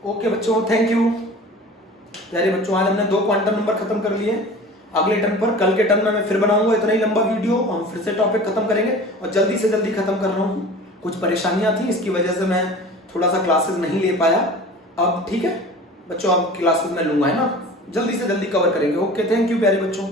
Okay बच्चों, थैंक यू। प्यारे बच्चों, आज हमने 2 क्वांटम नंबर खत्म कर लिए। अगले टर्म पर, कल के टर्म में मैं फिर बनाऊंगा इतना ही लंबा वीडियो, हम फिर से टॉपिक खत्म करेंगे और जल्दी से जल्दी खत्म कर रहा हूँ। कुछ परेशानियां थी, इसकी वजह से मैं थोड़ा सा क्लासेस नहीं ले पाया। अब ठीक है बच्चों, अब क्लासेस में लूंगा, है ना? जल्दी से जल्दी कवर करेंगे। ओके, थैंक यू प्यारे बच्चों।